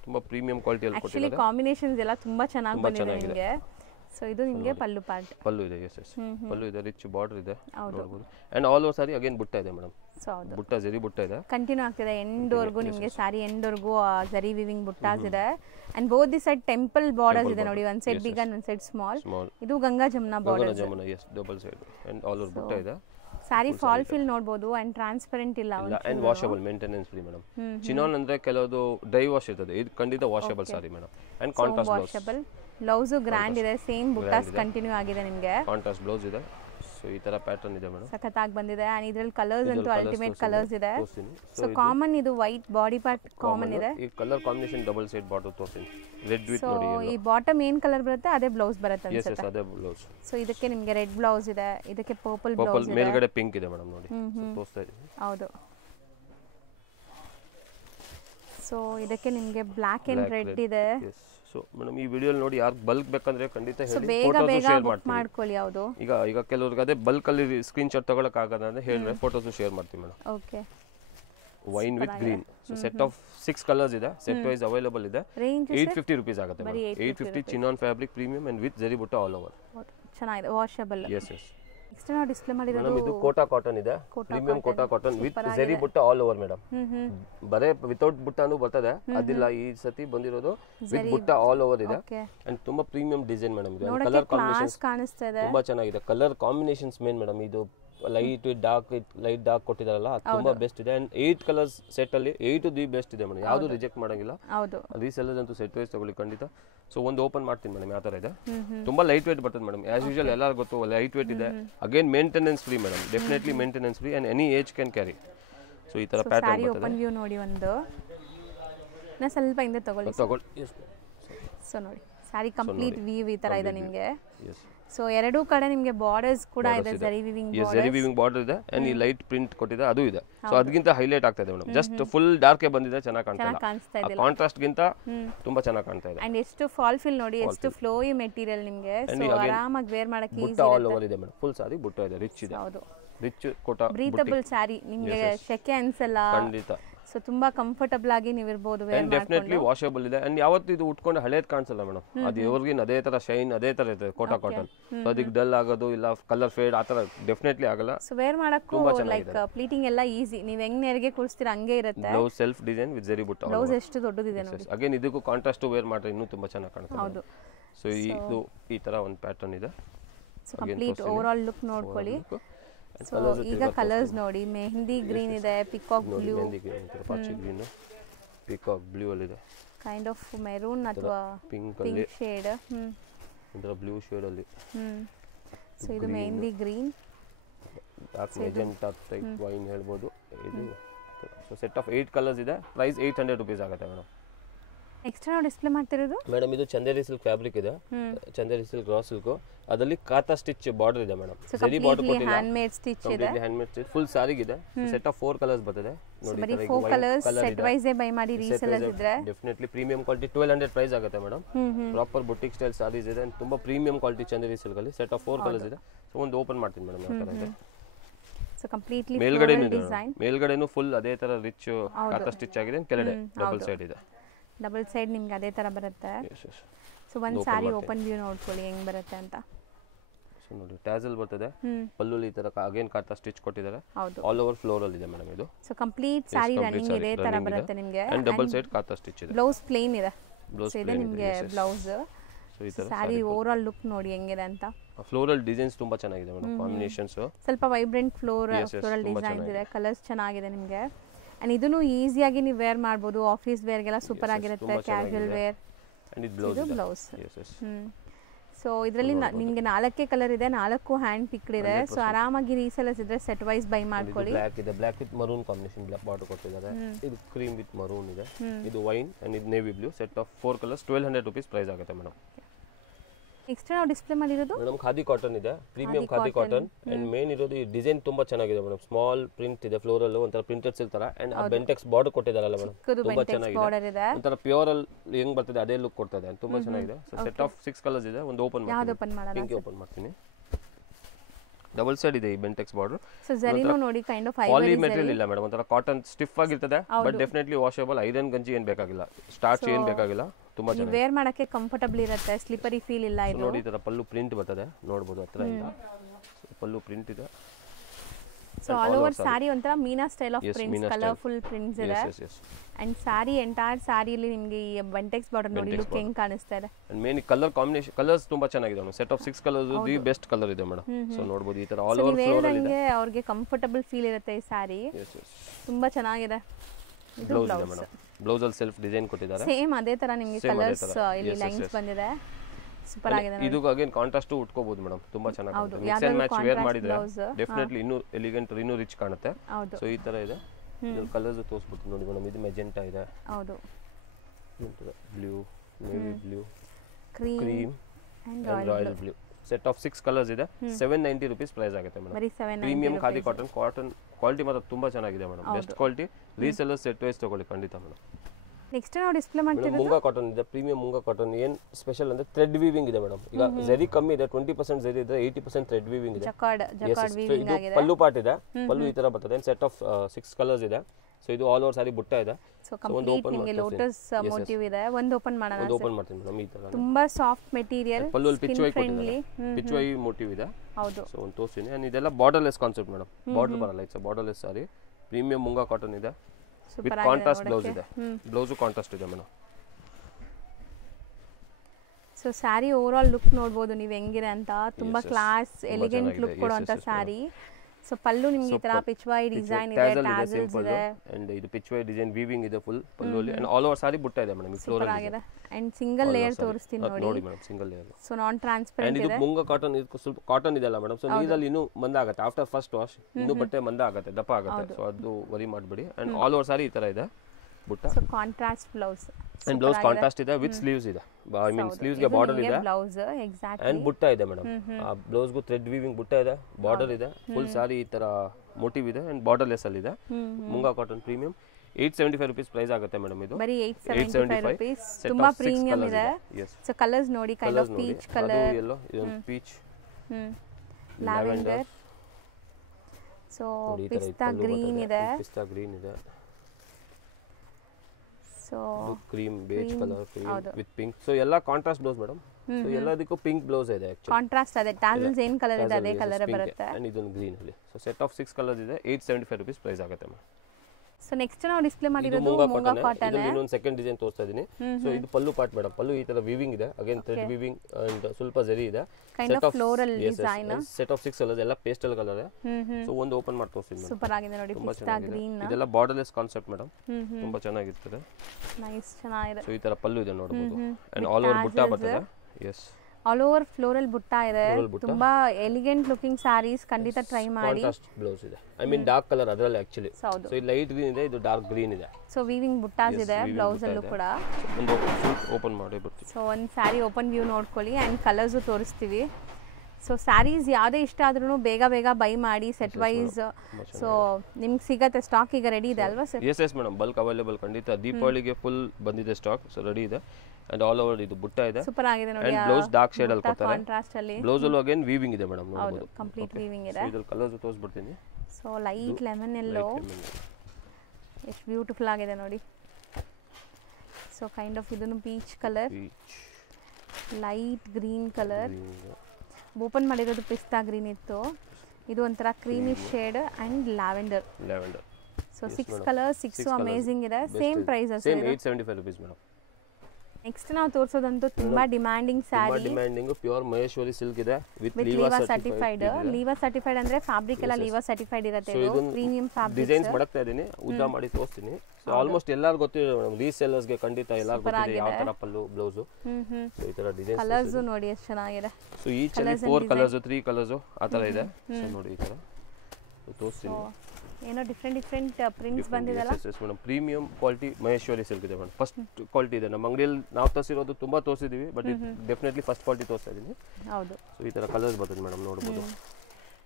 ತುಂಬಾ ಪ್ರೀಮಿಯಂ ಕ್ವಾಲಿಟಿ ಅಲ್ಲಿ ಕೊಟ್ಟಿದ್ದಾರೆ. ಆಕ್ಚುಲಿ ಕಾಂಬಿನೇಷನ್ಸ್ ಎಲ್ಲ ತುಂಬಾ ಚೆನ್ನಾಗಿ ಬಂದಿದೆ ನಿಮಗೆ. ಸೊ ಇದು ನಿಮಗೆ ಪಲ್ಲು ಪಾರ್ಟ್. ಪಲ್ಲು ಇದೆ. S S. ಪಲ್ಲು ಇದೆ, ರಿಚ್ ಬಾರ್ಡರ್ ಇದೆ ನೋಡಬಹುದು and all over sorry again ಬುಟ್ಟ ಇದೆ ಮೇಡಮ್. ಸೊ ಬುಟ್ಟ ಜರಿ ಬುಟ್ಟ ಇದೆ. ಕಂಟಿನ್ಯೂ ಆಗ್ತಿದೆ ಎಂಡ್ ವರೆಗೂ ನಿಮಗೆ. ಸಾರಿ ಎಂಡ್ ವರೆಗೂ ಜರಿ ವಿವಿಂಗ್ ಬುಟ್ಟಾಸ್ ಇದೆ and both the side temple borders ಇದೆ ನೋಡಿ. One side big and one side small. ಇದು Ganga Jamuna border. Ganga Jamuna yes, double side and all over ಬುಟ್ಟ ಇದೆ. ಸಾರಿ ಫಾಲ್ ಫಿಲ್ ನೋಡಬಹುದು ಅಂಡ್ ಟ್ರಾನ್ಸ್ಪರೆಂಟ್ ಇಲ್ಲ and washable maintenance free madam. ಚಿನಾನ್ ಅಂದ್ರೆ ಕೆಲವುದು ಡ್ರೈ ವಾಶ್ ಇರ್ತದೆ. ಇದು ಖಂಡಿತ washable sari madam. And contrast blouse. Blouse grand ಇದೆ. ಸೇಮ್ ಬುಟ್ಟಾಸ್ ಕಂಟಿನ್ಯೂ ಆಗಿದೆ ನಿಮಗೆ. ಕಾಂಟ್ರಾಸ್ಟ್ ಬ್ಲೌಸ್ ಇದೆ. ಸೊ ಈ ತರ ಪ್ಯಾಟರ್ನ್ ಇದೆ ಮೇಡಮ್. ಸಖತ್ತಾಗಿ ಬಂದಿದೆ ಅಂಡ್ ಇದರಲ್ಲಿ ಕಲರ್ಸ್ ಅಂತೂ ಅಲ್ಟಿಮೇಟ್ ಕಲರ್ಸ್ ಇದೆ. ಸೊ ಕಾಮನ್ ಇದು ವೈಟ್ ಬಾಡಿ ಪಾರ್ಟ್ ಕಾಮನ್ ಇದೆ. ಈ colour combination double side border ತೋರಿಸ್ತೀನಿ. ರೆಡ್ ವಿತ್ ನೋಡಿ. ಈ ಬಾಟಮ್ ಏನ್ ಕಲರ್ ಬರುತ್ತೆ ಅದೇ ಬ್ಲೌಸ್ ಬರುತ್ತೆ ಅನ್ಸುತ್ತೆ. ಎಸ್ ಎಸ್, ಅದೇ ಬ್ಲೌಸ್. ಸೊ ಇದಕ್ಕೆ ನಿಮಗೆ ರೆಡ್ ಬ್ಲೌಸ್ ಇದೆ. ಇದಕ್ಕೆ ಪರ್ಪಲ್ ಬ್ಲೌಸ್ ಇದೆ. ಮೇಲ್ಗಡೆ ಪಿಂಕ್ ಇದೆ ಮೇಡಮ್ ನೋಡಿ. ತೋರಿಸ್ತಾ ಇದ್ದೀನಿ. ಹೌದು. ಸೊ ಇದಕ್ಕೆ ನಿಮಗೆ ಬ್ಲಾಕ್ ಅಂಡ್ ರೆಡ್ ಇದೆ. ಸೊ ಮೇಡಮ್ ಈ ವಿಡಿಯೋ ನೋಡಿ ಯಾರು ಬಲ್ಕ್ ಬೇಕಂದ್ರೆ ಖಂಡಿತ ಹೇಳಿ. ಬೇಗ ಶೇರ್ ಮಾಡ್ಕೊಳ್ಳಿ. ಯಾವುದು ಈಗ ಕೆಲವರಿಗೆ ಅದೇ ಬಲ್ಕ್ ಅಲ್ಲಿ ಸ್ಕ್ರೀನ್ ಶಾಟ್ ತಗೊಳಕ್ ಆಗಲ್ಲ ಅಂದ್ರೆ ಹೇಳಿದ್ರೆ ಫೋಟೋಸ್ ಶೇರ್ ಮಾಡ್ತೀವಿ madam. Okay. Wine with green. So set of 6 colours ಇದೆ. ಸೆಟ್ ವೈಸ್ ಅವೈಲೇಬಲ್ ಇದೆ. 850 ರೂಪೀಸ್ ಆಗುತ್ತೆ madam. 850 chinon fabric premium and with ಜರಿ ಬುಟ್ಟ ಆಲ್ ಓವರ್. ಚೆನ್ನಾಗಿದೆ, ವಾಷಬಲ್. ಎಸ್ ಎಸ್ ನೆಕ್ಸ್ಟ್ ನಾವು ಡಿಸ್ಪ್ಲೇ ಮಾಡಿರೋದು ಮೇಡಮ್ ಇದು ಕೋಟಾ ಕಾಟನ್ ಇದೆ, ಪ್ರೀಮಿಯಂ ಕೋಟಾ ಕಾಟನ್ ವಿತ್ ಜರಿ ಬುಟ್ಟ ಆಲ್ ಓವರ್ ಮೇಡಮ್. ಬರೇ ವಿತೌಟ್ ಬುಟ್ಟಾನು ಬರ್ತದೆ, ಅದಿಲ್ಲ ಈ ಸತಿ ಬಂದಿರೋದು ವಿತ್ ಬುಟ್ಟ ಆಲ್ ಓವರ್ ಇದೆ. ಅಂಡ್ ತುಂಬಾ ಪ್ರೀಮಿಯಂ ಡಿಸೈನ್ ಮೇಡಮ್ ಇದು. ಕಲರ್ ಕಾಂಬಿನೇಷನ್ಸ್ ಕಾಣಿಸ್ತಾ ಇದೆ, ತುಂಬಾ ಚೆನ್ನಾಗಿದೆ. Colour combinations main madam. ಇದು ಲೈಟ್ ಲೈಟ್ ಡಾರ್ಕ್ ಕೊಟ್ಟಿದಾರಲ್ಲ ಅದು ತುಂಬಾ ಬೆಸ್ಟ್ ಇದೆ. ಅಂಡ್ 8 ಕಲರ್ಸ್ ಸೆಟ್ ಅಲ್ಲಿ 8 ದಿ ಬೆಸ್ಟ್ ಇದೆ ಮೇಡಮ್, ಯಾವುದು ರಿಜೆಕ್ಟ್ ಮಾಡಂಗಿಲ್ಲ. ರೀಸೆಲ್ಲರ್ಸ್ ಅಂತೂ ಸೆಟ್ ವೈಸ್ ತಗೊಳ್ಳಿ ಖಂಡಿತ. ಸೊ ಒಂದು ಓಪನ್ ಮಾಡ್ತೀನಿ ಮೇಡಮ್, ಯಾವ ತರ ಇದೆ. ತುಂಬಾ ಲೈಟ್ ವೇಟ್ ಬರ್ತದೆ ಮೇಡಮ್, ಆಸ್ ಯೂಶುವಲ್ ಎಲ್ಲರೂ ಗೊತ್ತು ಲೈಟ್ ವೇಟ್ ಇದೆ. Again maintenance free madam, definitely maintenance free and any age can carry. So ಈ ತರ ಪ್ಯಾಟರ್ನ್ ಬರ್ತದೆ. ಓಪನ್ ವ್ಯೂ ನೋಡಿ, ಒಂದು ನಾ ಸ್ವಲ್ಪ ಹಿಂದೆ ತಗೊಳ್ಳಿ. ಸೊ ನೋಡಿ ಸಾರಿ ಕಂಪ್ಲೀಟ್ ವೀವ್ ಈ ತರ ಇದೆ ನಿಮಗೆ. ಸೊ ಎರಡೂ ಕಡೆ ನಿಮಗೆ ಬಾರ್ಡರ್ಸ್ ಕೂಡ ಇದೆ, ಜರಿ ವಿವಿಂಗ್ ಬಾರ್ಡರ್ ಇದೆ ಅಂಡ್ ಈ ಲೈಟ್ ಪ್ರಿಂಟ್ ಕೊಟ್ಟಿದೆ ಅದು ಇದೆ. ಸೊ ಅದಕ್ಕಿಂತ ಹೈಲೈಟ್ ಆಗ್ತಾ ಇದೆ ಮೇಡಮ್. ಜಸ್ಟ್ ಫುಲ್ ಡಾರ್ಕ್ ಬಂದಿದೆ, ಚೆನ್ನಾಗಿ ಕಾಣಿಸ್ತಾ ಇದೆ. ಕಾಂಟ್ರಾಸ್ಟ್ ಗಿಂತ ತುಂಬಾ ಚೆನ್ನಾಗಿ ಕಾಣ್ತಾ ಇದೆ. ಅಂಡ್ ಎಷ್ಟು ಫಾಲ್ ಫಿಲ್ ನೋಡಿ, ಎಷ್ಟು ಫ್ಲೋಯಿ ಮೆಟೀರಿಯಲ್ ನಿಮಗೆ. ಸೊ ಆರಾಮಾಗಿ ವೇರ್ ಮಾಡಕ್ಕೆ ಈಜಿ ಇದೆ. ಆಲ್ ಓವರ್ ಇದೆ ಮೇಡಮ್, ಫುಲ್ ಸಾರಿ ಬುಟ್ಟ ಇದೆ, ರಿಚ್ ಇದೆ. ಹೌದು, ರಿಚ್ ಕೋಟಾ ಬ್ರೀತಬಲ್ ಸಾರಿ, ನಿಮಗೆ ಶೆಕೆ ಅನ್ಸಲ್ಲ ಖಂಡಿತ. ಸೊ ತುಂಬಾ ಕಂಫರ್ಟಬಲ್ ಆಗಿ ನೀವು ಇರಬಹುದು. ಡೆಫಿನೆಟ್ಲಿ ವಾಷಬಲ್ ಇದೆ ಅಂಡ್ ಯಾವತ್ತು ಇದು ಉಟ್ಕೊಂಡು ಹಳೇದ್ ಕಾಣಿಸಲ್ಲ ಮೇಡಮ್. ಅದು ಎವರ್ಗಿನ್ ಅದೇ ತರ ಶೈನ್ ಅದೇ ತರ ಇರುತ್ತೆ ಕೋಟಾ ಕಾಟನ್. ಸೊ ಅದಕ್ಕೆ ಡಲ್ ಆಗೋದು ಇಲ್ಲ, ಕಲರ್ ಫೇಡ್ ಆ ತರ ಡೆಫಿನೆಟ್ಲಿ ಆಗಲ್ಲ. ಸೊ ವೇರ್ ಮಾಡಕ್ಕೂ ಲೈಕ್ ಪ್ಲೀಟಿಂಗ್ ಎಲ್ಲ ಈಸಿ, ನೀವು ಹೆಂಗ್ ನೆರಿಗೆ ಕೂರಿಸ್ತೀರಾ ಹಂಗೆ ಇರುತ್ತೆ. ಬ್ಲೌಸ್ ಸೆಲ್ಫ್ ಡಿಸೈನ್ ವಿತ್ ಜರಿ ಬುಟ್ಟ. ಬ್ಲೌಸ್ ಎಷ್ಟು ದೊಡ್ಡದಿದೆ ನೋಡಿ. ಅಗೇನ್ ಇದಕ್ಕೂ ಕಾಂಟ್ರಾಸ್ಟ್ ವೇರ್ ಮಾಡ್ರೆ ಇನ್ನೂ ತುಂಬಾ ಚೆನ್ನಾಗಿ ಕಾಣುತ್ತೆ. ಹೌದು. ಸೊ ಇದು ಈ ತರ ಒಂದು ಪ್ಯಾಟರ್ನ್ ಇದೆ. So complete over all look ನೋಡ್ಕೊಳ್ಳಿ. ಸೊ ಈಗ ಕಲರ್ಸ್ ನೋಡಿ, ಮೆಹಂದಿ ಗ್ರೀನ್ ಇದೆ, ಪಿಕಾಕ್ ಬ್ಲೂ, ಪಿಕಾಕ್ ಬ್ಲೂ ಅಲ್ಲಿ ಇದೆ, ಕೈಂಡ್ ಆಫ್ ಮೆರೂನ್ ಅಥವಾ ಪಿಂಕ್ ಶೇಡ್, ಇದರ ಬ್ಲೂ ಶೇಡ್ ಅಲ್ಲಿ. ಸೊ ಇದು mehndi green, dark magenta type wine ಹೇಳ್ಬೋದು ಇದು. ಸೊ ಸೆಟ್ ಆಫ್ 8 ಕಲರ್ಸ್ ಇದೆ, ಪ್ರೈಸ್ 800 ರೂಪೀಸ್ ಆಗುತ್ತೆ ಮೇಡಮ್. ನೆಕ್ಸ್ಟ್ ನಾವು ಡಿಸ್ಪ್ಲೇ ಮಾಡ್ತಿರೋದು ಮೇಡಮ್ ಇದು ಚಂದೇರಿ ಸಿಲ್ಕ್ ಫ್ಯಾಬ್ರಿಕ್ ಇದೆ, ಚಂದೇರಿ ಸಿಲ್ಕ್ ರಾ ಸಿಲ್ಕ್. ಅದರಲ್ಲಿ ಕಾತಾ ಸ್ಟಿಚ್ ಬಾರ್ಡರ್ ಇದೆ ಮೇಡಮ್, ಜರಿ ಬಾರ್ಡರ್ ಕೊಟ್ಟಿಲ್ಲ, ಹ್ಯಾಂಡ್ ಮೇಡ್ ಸ್ಟಿಚ್ ಇದೆ, ಹ್ಯಾಂಡ್ ಮೇಡ್ ಸ್ಟಿಚ್ ಫುಲ್ ಸಾರಿಗೆ ಇದೆ. ಸೆಟ್ ಆಫ್ 4 ಕಲರ್ಸ್ ಬರ್ತದೆ ನೋಡಿ. ಬರೀ 4 ಕಲರ್ಸ್ ಸೆಟ್ ವೈಸ್ ಬೈ ಮಾಡಿ ರೀಸೆಲ್ಲರ್ಸ್ ಇದ್ರೆ ಡೆಫಿನೆಟ್ಲಿ ಪ್ರೀಮಿಯಂ ಕ್ವಾಲಿಟಿ 1200 ಪ್ರೈಸ್ ಆಗುತ್ತೆ madam. Proper boutique style sarees ಇದೆ, ತುಂಬಾ ಪ್ರೀಮಿಯಂ ಕ್ವಾಲಿಟಿ ಚಂದೇರಿ ಸಿಲ್ಕ್ ಅಲ್ಲಿ. ಸೆಟ್ ಆಫ್ 4 ಕಲರ್ಸ್ ಇದೆ. ಸೊ ಒಂದು ಓಪನ್ ಮಾಡ್ತೀನಿ ಮೇಡಮ್, ಯಾವ ತರ ಇದೆ. ಸೊ ಕಂಪ್ಲೀಟ್ಲಿ ಮೇಲ್ಗಡೆನೂ ಫುಲ್ ಅದೇ ತರ ರಿಚ್ ಕಾತಾ ಸ್ಟಿಚ್ ಆಗಿದೆ, ಕೆಳಗಡೆ ಡಬಲ್ ಸೈಡ್ ಇದೆ. ಡಬಲ್ ಸೈಡ್ ನಿಮ್ಗೆ ಅದೇ ತರ ಬರುತ್ತೆ. ಸೊ ಒಂದು ಸಾರಿ ಓಪನ್ ವ್ಯೂ ನೋಡ್ಕೊಳ್ಳಿ ಹೆಂಗ್ ಬರುತ್ತೆ ಅಂತ. ಸೊ ನೋಡಿ ಟ್ಯಾಸಲ್ ಬರ್ತದೆ, ಪಲ್ಲುಲಿ ಈ ತರ ಅಗೇನ್ ಕಾತಾ ಸ್ಟಿಚ್ ಕೊಟ್ಟಿದ್ದಾರೆ. ಆಲ್ ಓವರ್ ಫ್ಲೋರಲ್ ಇದೆ ಮೇಡಮ್ ಇದು. ಸೊ ಕಂಪ್ಲೀಟ್ ಸಾರಿ ರನ್ನಿಂಗ್ ಇದೇ ತರ ಬರುತ್ತೆ ನಿಮಗೆ. ಅಂಡ್ ಡಬಲ್ ಸೈಡ್ ಕಾತಾ ಸ್ಟಿಚ್ ಇದೆ. ಬ್ಲೌಸ್ ಪ್ಲೇನ್ ಇದೆ. ಸೊ ಇದು ನಿಮಗೆ ಬ್ಲೌಸ್. ಸೊ ಈ ತರ ಸಾರಿ ಓವರ್ ಆಲ್ ಲುಕ್ ನೋಡಿ ಹೆಂಗಿದೆ ಅಂತ. ಫ್ಲೋರಲ್ ಡಿಸೈನ್ಸ್ ತುಂಬಾ ಚೆನ್ನಾಗಿದೆ ಮೇಡಮ್, ಕಾಂಬಿನೇಷನ್ಸ್ ಸ್ವಲ್ಪ ವೈಬ್ರೆಂಟ್ ಫ್ಲೋರಲ್ ಡಿಸೈನ್ಸ್ ಇದೆ, ಕಲರ್ಸ್ ಚೆನ್ನಾಗಿದೆ ನಿಮಗೆ. ಅಂಡ್ ಇದನ್ನು ಈಸಿಯಾಗಿ ನೀವು ವೇರ್ ಮಾಡಬಹುದು, ಆಫೀಸ್ ವೇರ್ಗೆಲ್ಲ ಸೂಪರ್ ಆಗಿರುತ್ತೆ, ಕ್ಯಾಶುವಲ್ ವೇರ್. ಅಂಡ್ ಇದು ಬ್ಲೌಸ್. ಸೊ ಇದರಲ್ಲಿ ನಿಮಗೆ 4 ಕಲರ್ ಇದೆ, 4 ಹ್ಯಾಂಡ್ ಪಿಕ್ಡ್ ಇದೆ. ಸೊ ಆರಾಮಾಗಿ ರೀಸೆಲ್ಲರ್ಸ್ ಇದ್ರೆ ಸೆಟ್ ವೈಸ್ ಬೈ ಮಾಡ್ಕೊಳ್ಳಿ. ಬ್ಲಾಕ್ ಇದೆ, black with maroon combination black border ಕೊಟ್ಟಿದ್ದಾರೆ. ಇದು ಕ್ರೀಮ್ ವಿತ್ ಮರೂನ್ ಇದೆ, ಇದು ವೈನ್ ಅಂಡ್ ಇದು navy blue. Set of 4 colours 1200 rupees price ಆಗುತ್ತೆ ಮೇಡಮ್. ನೆಕ್ಸ್ಟ್ ನಾವು ಡಿಸ್ಪ್ಲೇ ಮಾಡಿರೋದು ಮೇಡಮ್ ಖಾದಿ ಕಾಟನ್ ಇದೆ, premium khadi cotton. And main ಇರೋದು ಈ ಡಿಸೈನ್ ತುಂಬಾ ಚೆನ್ನಾಗಿದೆ ಮೇಡಮ್. ಸ್ಮಾಲ್ ಪ್ರಿಂಟ್ ಇದೆ, ಫ್ಲೋರಲ್ ಒಂಥರ ಪ್ರಿಂಟೆಡ್ ಸಿಲ್ಕ್ ತರ. ಅಂಡ್ ಬೆಂಟೆಕ್ಸ್ ಬಾರ್ಡರ್ ಕೊಟ್ಟಿದಾರಲ್ಲ ಮೇಡಮ್, ತುಂಬಾ ಚೆನ್ನಾಗಿದೆ. ಒಂಥರ ಪ್ಯೂರ್ ಅಲ್ಲಿ ಹೆಂಗ್ ಬರ್ತದೆ ಅದೇ ಲುಕ್ ಕೊಡ್ತದೆ, ತುಂಬಾ ಚೆನ್ನಾಗಿದೆ. ಸೊ ಸೆಟ್ ಆಫ್ 6 ಕಲರ್ಸ್ ಇದೆ. ಒಂದು ಓಪನ್ ಮಾಡ್ತೀನಿ, ಪಿಂಕ್ ಓಪನ್ ಮಾಡ್ತೀನಿ. ಡಬಲ್ ಸೈಡ್ ಇದೆ ಈ ಬೆಂಟೆಕ್ಸ್ ಬಾರ್ಡರ್. ಸೊ ಜರಿನೂ ನೋಡಿ ಕೈಂಡ್ ಆಫ್ ಪಾಲಿ ಮೆಟೀರಿಯಲ್ ಇಲ್ಲ ಮೇಡಮ್, ಒಂಥರ ಕಾಟನ್ ಸ್ಟಿಫ್ ಆಗಿರ್ತದೆ. ಬಟ್ ಡೆಫಿನೆಟ್ಲಿ ವಾಷಬಲ್, ಐರನ್ ಗಂಜಿ ಏನ್ ಬೇಕಾಗಿಲ್ಲ, ಸ್ಟಾರ್ಚ್ ಏನ್ ಬೇಕಾಗಿಲ್ಲ. ತುಂಬಾ ಚೆನ್ನಾಗಿ ವೇರ್ ಮಾಡಕ್ಕೆ ಕಂಫರ್ಟಬಲ್ ಇರುತ್ತೆ, ಸ್ಲಿಪರಿ ಫೀಲ್ ಇಲ್ಲ. ಇದು ನೋಡಿ ಈ ತರ ಪಲ್ಲು ಪ್ರಿಂಟ್ ಬರ್ತದೆ, ನೋಡಬಹುದು ಹತ್ರ ಇಂದ ಪಲ್ಲು ಪ್ರಿಂಟ್ ಇದೆ. ಸೊ ಆಲ್ ಓವರ್ ಸಾರಿ ಒಂಥರ meena style of prints, colourful prints ಇದೆ. ಅಂಡ್ ಸಾರಿ ಎಂಟೈರ್ ಸಾರಿಯಲ್ಲಿ ನಿಮಗೆ ಈ ಬೆಂಟೆಕ್ಸ್ ಬಾರ್ಡರ್ ನೋಡಿ ಲುಕ್ ಹೆಂಗ್ ಕಾಣಿಸ್ತಾ ಇದೆ. And main colour combination colours ತುಂಬಾ ಚೆನ್ನಾಗಿದೆ madam. Set of 6 colours the best colour ಇದೆ ಮೇಡಂ. ಸೊ ನೋಡಬಹುದು ಈ ತರ ಆಲ್ ಓವರ್ ಫ್ಲೋರಲ್ ಇದೆ. ಅವರಿಗೆ ಕಂಫರ್ಟಬಲ್ ಫೀಲ್ ಇರುತ್ತೆ ಈ ಸಾರಿ, ತುಂಬಾ ಚೆನ್ನಾಗಿದೆ. ಇದು ಬ್ಲೌಸ್ ಇದೆ ಮೇಡಂ, ಬ್ಲೌಸ್ ಅಲ್ಲಿ ಸೆಲ್ಫ್ ಡಿಸೈನ್ ಕೊಟ್ಟಿದ್ದಾರೆ. ಸೇಮ್ ಅದೇ ತರ ನಿಮಗೆ ಕಲರ್ಸ್ ಇಲ್ಲಿ ಲೈನ್ಸ್ ಬಂದಿದೆ, ಸೂಪರ್ ಆಗಿದೆ. ಇದು ಅಗೇನ್ ಕಾಂಟ್ರಾಸ್ಟ್ ಉಟ್ಕೋಬಹುದು ಮೇಡಂ, ತುಂಬಾ ಚೆನ್ನಾಗಿದೆ. ಮಿಕ್ಸ್ ಅಂಡ್ ಮ್ಯಾಚ್ ವೇರ್ ಮಾಡಿದ್ರೆ ಡೆಫಿನೆಟ್ಲಿ ಇನ್ನೂ ಎಲಿಗೆಂಟ್, ಇನ್ನೂ ರಿಚ್ ಕಾಣುತ್ತೆ. ಸೊ ಈ ತರ ಇದೆ. ಇದರ ಕಲರ್ಸ್ ತೋರಿಸ್ಬಿಟ್ಟು ನೋಡಿ ಮೇಡಂ. ಇದು ಮೆಜೆಂಟಾ ಇದೆ, ಹೌದು, blue, navy blue, cream and royal blue. Set of 6 colours ಇದೆ. 790 ರೂಪೀಸ್ ಪ್ರೈಸ್ ಆಗುತ್ತೆ madam. Premium khadi cotton. Quality ಮಾತ್ರ ತುಂಬಾ ಚೆನ್ನಾಗಿದೆ madam, best quality. Reseller set wise ತಗೊಳ್ಳಿ ಖಂಡಿತ ಮೇಡಂ. ನೆಕ್ಸ್ಟ್ ನಾವು ಡಿಸ್ಪ್ಲೇ ಮಾಡ್ತಿರೋದು ಮುಂಗಾ ಕಾಟನ್ ಇದೆ, ಪ್ರೀಮಿಯಂ ಮುಂಗಾ ಕಾಟನ್. ಏನ್ ಸ್ಪೆಷಲ್ ಅಂದ್ರೆ ಥ್ರೆಡ್ ವೀವಿಂಗ್ ಇದೆ ಮೇಡಂ. ಈಗ ಜರಿ ಕಮ್ಮಿ ಇದೆ, 20% ಜರಿ ಇದೆ, 80% ಥ್ರೆಡ್ ವೀವಿಂಗ್ ಇದೆ. ಜಕಾರ್ಡ್ ವೀವಿಂಗ್ ಆಗಿದೆ. ಪಲ್ಲು ಪಾರ್ಟ್ ಇದೆ, ಪಲ್ಲು ಈ ತರ ಬರ್ತದೆ. ಸೆಟ್ ಆಫ್ 6 ಕಲರ್ಸ್ ಇದೆ. ಸೊ ಇದು ಆಲ್ ಓವರ್ ಸಾರಿ ಬುಟ್ಟ ಇದೆ. ಸೊ ಕಂಪ್ಲೀಟ್ ನಿಮಗೆ ಲೋಟಸ್ ಮೋಟಿವ್ ಇದೆ. ಒಂದು ಓಪನ್ ಮಾಡೋಣ. ಓಪನ್ ಮಾಡ್ತೀನಿ ಮೇಡಮ್. ಈ ತರ ತುಂಬಾ ಸಾಫ್ಟ್ ಮೆಟೀರಿಯಲ್, ಪಲ್ಲು ಪಿಚ್ವೈ ಕೊಟ್ಟಿದ್ದಾರೆ, ಪಿಚ್ವೈ ಮೋಟಿವ್ ಇದೆ. ಹೌದು. ಸೊ ಒಂದು ತೋರಿಸ್ತೀನಿ. ಅಂಡ್ ಇದೆಲ್ಲ ಬಾರ್ಡರ್ಲೆಸ್ ಕಾನ್ಸೆಪ್ಟ್ ಮೇಡಮ್. ಬಾರ್ಡರ್ ಬರಲ್ಲ, it's borderless sari. Premium munga cotton ಇದೆ ವಿತ್ ಕಾಂಟ್ರಾಸ್ಟ್ ಬ್ಲೌಸ್ ಇದೆ. ಬ್ಲೌಸ್ ಕಾಂಟ್ರಾಸ್ಟ್ ಇದೆ madam. So sari over all look ನೋಡಬಹುದು ನೀವು ಹೆಂಗಿದೆ ಅಂತ. ತುಂಬಾ ಕ್ಲಾಸ್ ಎಲಿಗೆಂಟ್ ಲುಕ್ ಕೊಡುವಂತ ಸ್ಯಾರಿ. ಸೊ ಪಲ್ಲು ನಿಮಗೆ ಈ ತರ ಪಿಚ್ವೈ ಡಿಸೈನ್ ಇದೆ, ಟ್ಯಾಸಲ್ಸ್ ಇದೆ ಅಂಡ್ ಇದು ಪಿಚ್ವೈ ಡಿಸೈನ್ ವೀವಿಂಗ್ ಇದೆ ಫುಲ್ ಪಲ್ಲುಲಿ. ಅಂಡ್ ಆಲ್ ಓವರ್ ಸಾರಿ ಬುಟ್ಟ ಇದೆ ಮೇಡಮ್. ಈ ಫ್ಲೋರಲ್ ಆಗಿದೆ. ಅಂಡ್ ಸಿಂಗಲ್ ಲೇಯರ್ ತೋರಿಸ್ತೀನಿ ನೋಡಿ ಮೇಡಮ್. Single layer. ಸೊ ನಾನ್ ಟ್ರಾನ್ಸ್ಪರೆಂಟ್ ಇದೆ. ಇದು ಮುಂಗ ಕಾಟನ್, ಇದು ಸ್ವಲ್ಪ ಕಾಟನ್ ಇದೆ ಅಲ್ಲ ಮೇಡಮ್. ಸೊ ನೀರಲ್ಲಿ ಇನ್ನೂ ಮಂದ ಆಗುತ್ತೆ ಆಫ್ಟರ್ ಫಸ್ಟ್ ವಾಶ್. ಇನ್ನೂ ಬಟ್ಟೆ ಮಂದ ಆಗುತ್ತೆ, ದಪ್ಪ ಆಗುತ್ತೆ. ಸೊ ಅದು ವರಿ ಮಾಡಬೇಡಿ. ಅಂಡ್ ಆಲ್ ಓವರ್ ಸಾರಿ ಈ ತರ ಇದೆ ಬುಟ್ಟ. So contrast blouse and blouse contrast ಇದೆ ವಿತ್ ಸ್ಲೀವ್ಸ್ ಇದೆ. ಐ ಮೀನ್ ಸ್ಲೀವ್ಸ್ ಗೆ ಬಾರ್ಡರ್ ಇದೆ. Blouse exactly. ಅಂಡ್ ಬುಟ್ಟ ಇದೆ ಮೇಡಮ್. ಆ ಬ್ಲೌಸ್ ಗೂ ಥ್ರೆಡ್ ವೀವಿಂಗ್ ಬುಟ್ಟ ಇದೆ, ಬಾರ್ಡರ್ ಇದೆ, ಫುಲ್ ಸಾರಿ ಈ ತರ ಮೋಟಿವ್ ಇದೆ ಅಂಡ್ ಬಾರ್ಡರ್ಲೆಸ್ ಅಲ್ಲಿ ಇದೆ. Moonga cotton premium 875 rupees price ಆಗುತ್ತೆ ಮೇಡಮ್. ಇದು ಬರಿ 875 ರೂಪೀಸ್. ತುಂಬಾ ಪ್ರೀಮಿಯಂ ಇದೆ. ಸೊ ಕಲರ್ಸ್ ನೋಡಿ, ಕೈಂಡ್ ಆಫ್ ಪೀಚ್ ಕಲರ್, ಅದು ಯೆಲ್ಲೋ, ಇದೊಂದು ಪೀಚ್, ಲ್ಯಾವೆಂಡರ್, ಸೊ ಪಿಸ್ತಾ ಗ್ರೀನ್ ಇದೆ, ಪಿಸ್ತಾ ಗ್ರೀನ್ ಇದೆ. So cream beige colour with pink. So ಎಲ್ಲ ಕಾಂಟ್ರಾಸ್ಟ್ ಬ್ಲೌಸ್ ಮೇಡಮ್. ಸೊ ಎಲ್ಲದಕ್ಕೂ ಪಿಂಕ್ ಬ್ಲೌಸ್ ಇದೆ ಆಕ್ಚುಲಿ. ಕಾಂಟ್ರಾಸ್ಟ್ ಇದೆ. ಟ್ಯಾಸಲ್ಸ್ ಏನ್ ಕಲರ್ ಇದೆ ಅದೇ ಕಲರ್ ಬರುತ್ತೆ. ಅಂಡ್ ಇದೊಂದು ಗ್ರೀನ್ ಅಲ್ಲಿ. ಸೊ ಸೆಟ್ ಆಫ್ 6 ಕಲರ್ಸ್ ಇದೆ. 875 ರೂಪೀಸ್ ಪ್ರೈಸ್ ಆಗುತ್ತೆ ಮೇಡಮ್. ಸೊ ನೆಕ್ಸ್ಟ್ ನಾವು ಡಿಸ್ಪ್ಲೇ ಮಾಡಿರೋದು ಮುಂಗಾ ಕಾಟನ್. ಇನ್ನೊಂದು ಸೆಕೆಂಡ್ ಡಿಸೈನ್ ತೋರಿಸ್ತಾ ಇದೀನಿ. ಸೊ ಇದು ಪಲ್ಲು ಪಾರ್ಟ್ ಮೇಡಮ್. ಪಲ್ಲು ಈ ತರ ವೀವಿಂಗ್ ಇದೆ, ಅಗೇನ್ ಥ್ರೆಡ್ ವೀವಿಂಗ್ ಅಂಡ್ ಸ್ವಲ್ಪ ಜರಿ ಇದೆ. Kind of floral design. Set of 6 colours, ಎಲ್ಲ ಪೇಸ್ಟಲ್ ಕಲರ್. ಸೊ ಒಂದು ಓಪನ್ ಮಾಡಿ ತೋರಿಸ್ತೀನಿ ಮೇಡಮ್. ಸೂಪರ್ ಆಗಿದೆ ನೋಡಿ, ಪಿಸ್ತಾ ಗ್ರೀನ್. ಇದೆಲ್ಲ ಬಾರ್ಡರ್ಲೆಸ್ ಕಾನ್ಸೆಪ್ಟ್ ಮೇಡಮ್. ತುಂಬಾ ಚೆನ್ನಾಗಿರ್ತದೆ. ನೈಸ್, ಚೆನ್ನಾಗಿದೆ. ಸೊ ಈ ತರ ಪಲ್ಲು ಇದೆ ನೋಡಬಹುದು. ಅಂಡ್ ಆಲ್ ಓವರ್ ಬುಟ್ಟ ಬರ್ತದೆ. ಎಸ್, ಆಲ್ ಓವರ್ ಫ್ಲೋರಲ್ ಬುಟ್ಟ ಇದೆ. ತುಂಬಾ ಎಲಿಗೆಂಟ್ ಲುಕಿಂಗ್ ಸ್ಯಾರೀಸ್ ಖಂಡಿತ ಟ್ರೈ ಮಾಡಿ. ಕಾಂಟ್ರಾಸ್ಟ್ ಬ್ಲೌಸ್ ಇದೆ. ಐ ಮೀನ್ ಡಾರ್ಕ್ ಕಲರ್ ಅದರಲ್ಲಿ ಆಕ್ಚುಲಿ. ಸೊ ಇದು ಲೈಟ್ ಗ್ರೀನ್ ಇದೆ, ಇದು ಡಾರ್ಕ್ ಗ್ರೀನ್ ಇದೆ. ಸೊ ವೀವಿಂಗ್ ಬುಟ್ಟಾಸ್ ಇದೆ ಬ್ಲೌಸ್ ಅಲ್ಲೂ ಕೂಡ. ಒಂದು ಓಪನ್ ಮಾಡಿ ಬರ್ತೀವಿ. ಸೊ ಒಂದು ಸ್ಯಾರಿ ಓಪನ್ ವ್ಯೂ ನೋಡ್ಕೊಳ್ಳಿ ಅಂಡ್ ಕಲರ್ಸ್ ತೋರಿಸ್ತೀವಿ. ಸೊ ಸ್ಯಾರೀಸ್ ಯಾವುದೇ ಇಷ್ಟ ಆದ್ರೂ ಬೇಗ ಬೇಗ ಬೈ ಮಾಡಿ, ಸೆಟ್ ವೈಸ್. ಸೊ ನಿಮ್ಗೆ ಸಿಗತ್ತೆ. ಸ್ಟಾಕ್ ಈಗ ರೆಡಿ ಇದೆ ಅಲ್ವಾ sir? Yes madam, bulk available ಖಂಡಿತ. ದೀಪಾವಳಿಗೆ ಫುಲ್ ಬಂದಿದೆ ಸ್ಟಾಕ್. ಸೊ ರೆಡಿ ಇದೆ. ಅಂಡ್ ಆಲ್ ಓವರ್ ಇದು ಬುಟ್ಟ ಇದೆ. ಸೂಪರ್ ಆಗಿದೆ ನೋಡಿ. ಅಂಡ್ ಬ್ಲೌಸ್ ಡಾರ್ಕ್ ಶೇಡ್ ಅಲ್ಲಿ ಕೊಡ್ತಾರೆ. ಕಾಂಟ್ರಾಸ್ಟ್ ಅಲ್ಲಿ ಬ್ಲೌಸ್ ಅಲ್ಲೂ ಅಗೇನ್ ವೀವಿಂಗ್ ಇದೆ ಮೇಡಮ್. ನೋಡಬಹುದು ಕಂಪ್ಲೀಟ್ ವೀವಿಂಗ್ ಇದೆ. ಇದರ ಕಲರ್ಸ್ ತೋರಿಸ್ಬಿಡ್ತೀನಿ. ಸೊ ಲೈಟ್ ಲೆಮನ್ ಎಲ್ಲೋ, ಎಷ್ಟು ಬ್ಯೂಟಿಫುಲ್ ಆಗಿದೆ ನೋಡಿ. ಸೊ ಕೈಂಡ್ ಆಫ್ ಇದನ್ನು peach colour, light green colour. Open ಮಾಡಿರೋದು ಪಿಸ್ತಾ ಗ್ರೀನ್ ಇತ್ತು. ಇದು ಒಂಥರ creamy shade and lavender. So 6 colours, 6 amazing ಇದೆ. ಸೇಮ್ ಪ್ರೈಸ್ ಅಷ್ಟೇ, 875 ರೂಪೀಸ್ ಮೇಡಮ್. ನೆಕ್ಸ್ಟ್ ನಾವು ತೋರಿಸೋದಂತೂ ತುಂಬಾ demanding sari. Demanding pure Maheshwari silk ಇದೆ with Liva certified. Liva certified ಅಂದ್ರೆ ಫ್ಯಾಬ್ರಿಕ್ ಎಲ್ಲ ಲೀವಾ ಸರ್ಟಿಫೈಡ್ ಇರುತ್ತೆ. ಇದು ಪ್ರೀಮಿಯಂ ಫ್ಯಾಬ್ರಿಕ್. ಡಿಸೈನ್ಸ್ ಮಾಡ್ತಾ ಇದೀನಿ, ಉದ್ದ ಮಾಡಿ ತೋರಿಸ್ತೀನಿ. ಸೊ ಆಲ್ಮೋಸ್ಟ್ ಎಲ್ಲರಿಗೂ ಗೊತ್ತಿದೆ ಮೇಡಂ, ರೀಸೆಲ್ಲರ್ಸ್ ಗೆ ಖಂಡಿತ ಎಲ್ಲರಿಗೂ ಗೊತ್ತಿದೆ ಯಾವ ತರ ಪಲ್ಲು ಬ್ಲೌಸ್. ಸೊ ಈ ತರ ಡಿಸೈನ್ಸ್, ಕಲರ್ಸ್ ನೋಡಿ ಎಷ್ಟು ಚೆನ್ನಾಗಿದೆ. ಸೊ ಈಚ್ ಅಲ್ಲಿ 4 ಕಲರ್ಸ್, 3 ಕಲರ್ಸ್ ಆ ತರ ಇದೆ. ಸೊ ನೋಡಿ ಈ ತರ ತೋರಿಸ್ತೀನಿ. ಏನೋ ಡಿಫ್ರೆಂಟ್ ಪ್ರಿಂಟ್ಸ್ ಬಂದಿದೆಲ್ಲ. Yes madam, premium quality Maheshwari silk ಇದೆ ಮೇಡಮ್. ಫಸ್ಟ್ ಕ್ವಾಲಿಟಿ ಇದೆ. ನಮ್ಮ ಅಂಗಡಿಯಲ್ಲಿ ನಾವು ತರಿಸಿರೋದು ತುಂಬಾ ತೋರಿಸಿದೀವಿ, ಬಟ್ ಡೆಫಿನೆಟ್ಲಿ ಫಸ್ಟ್ ಕ್ವಾಲಿಟಿ ತೋರಿಸ್ತಾ ಇದೀನಿ. ಹೌದು. ಸೊ ಈ ತರ ಕಲರ್ಸ್ ಬರ್ತದೆ ಮೇಡಮ್, ನೋಡಬಹುದು.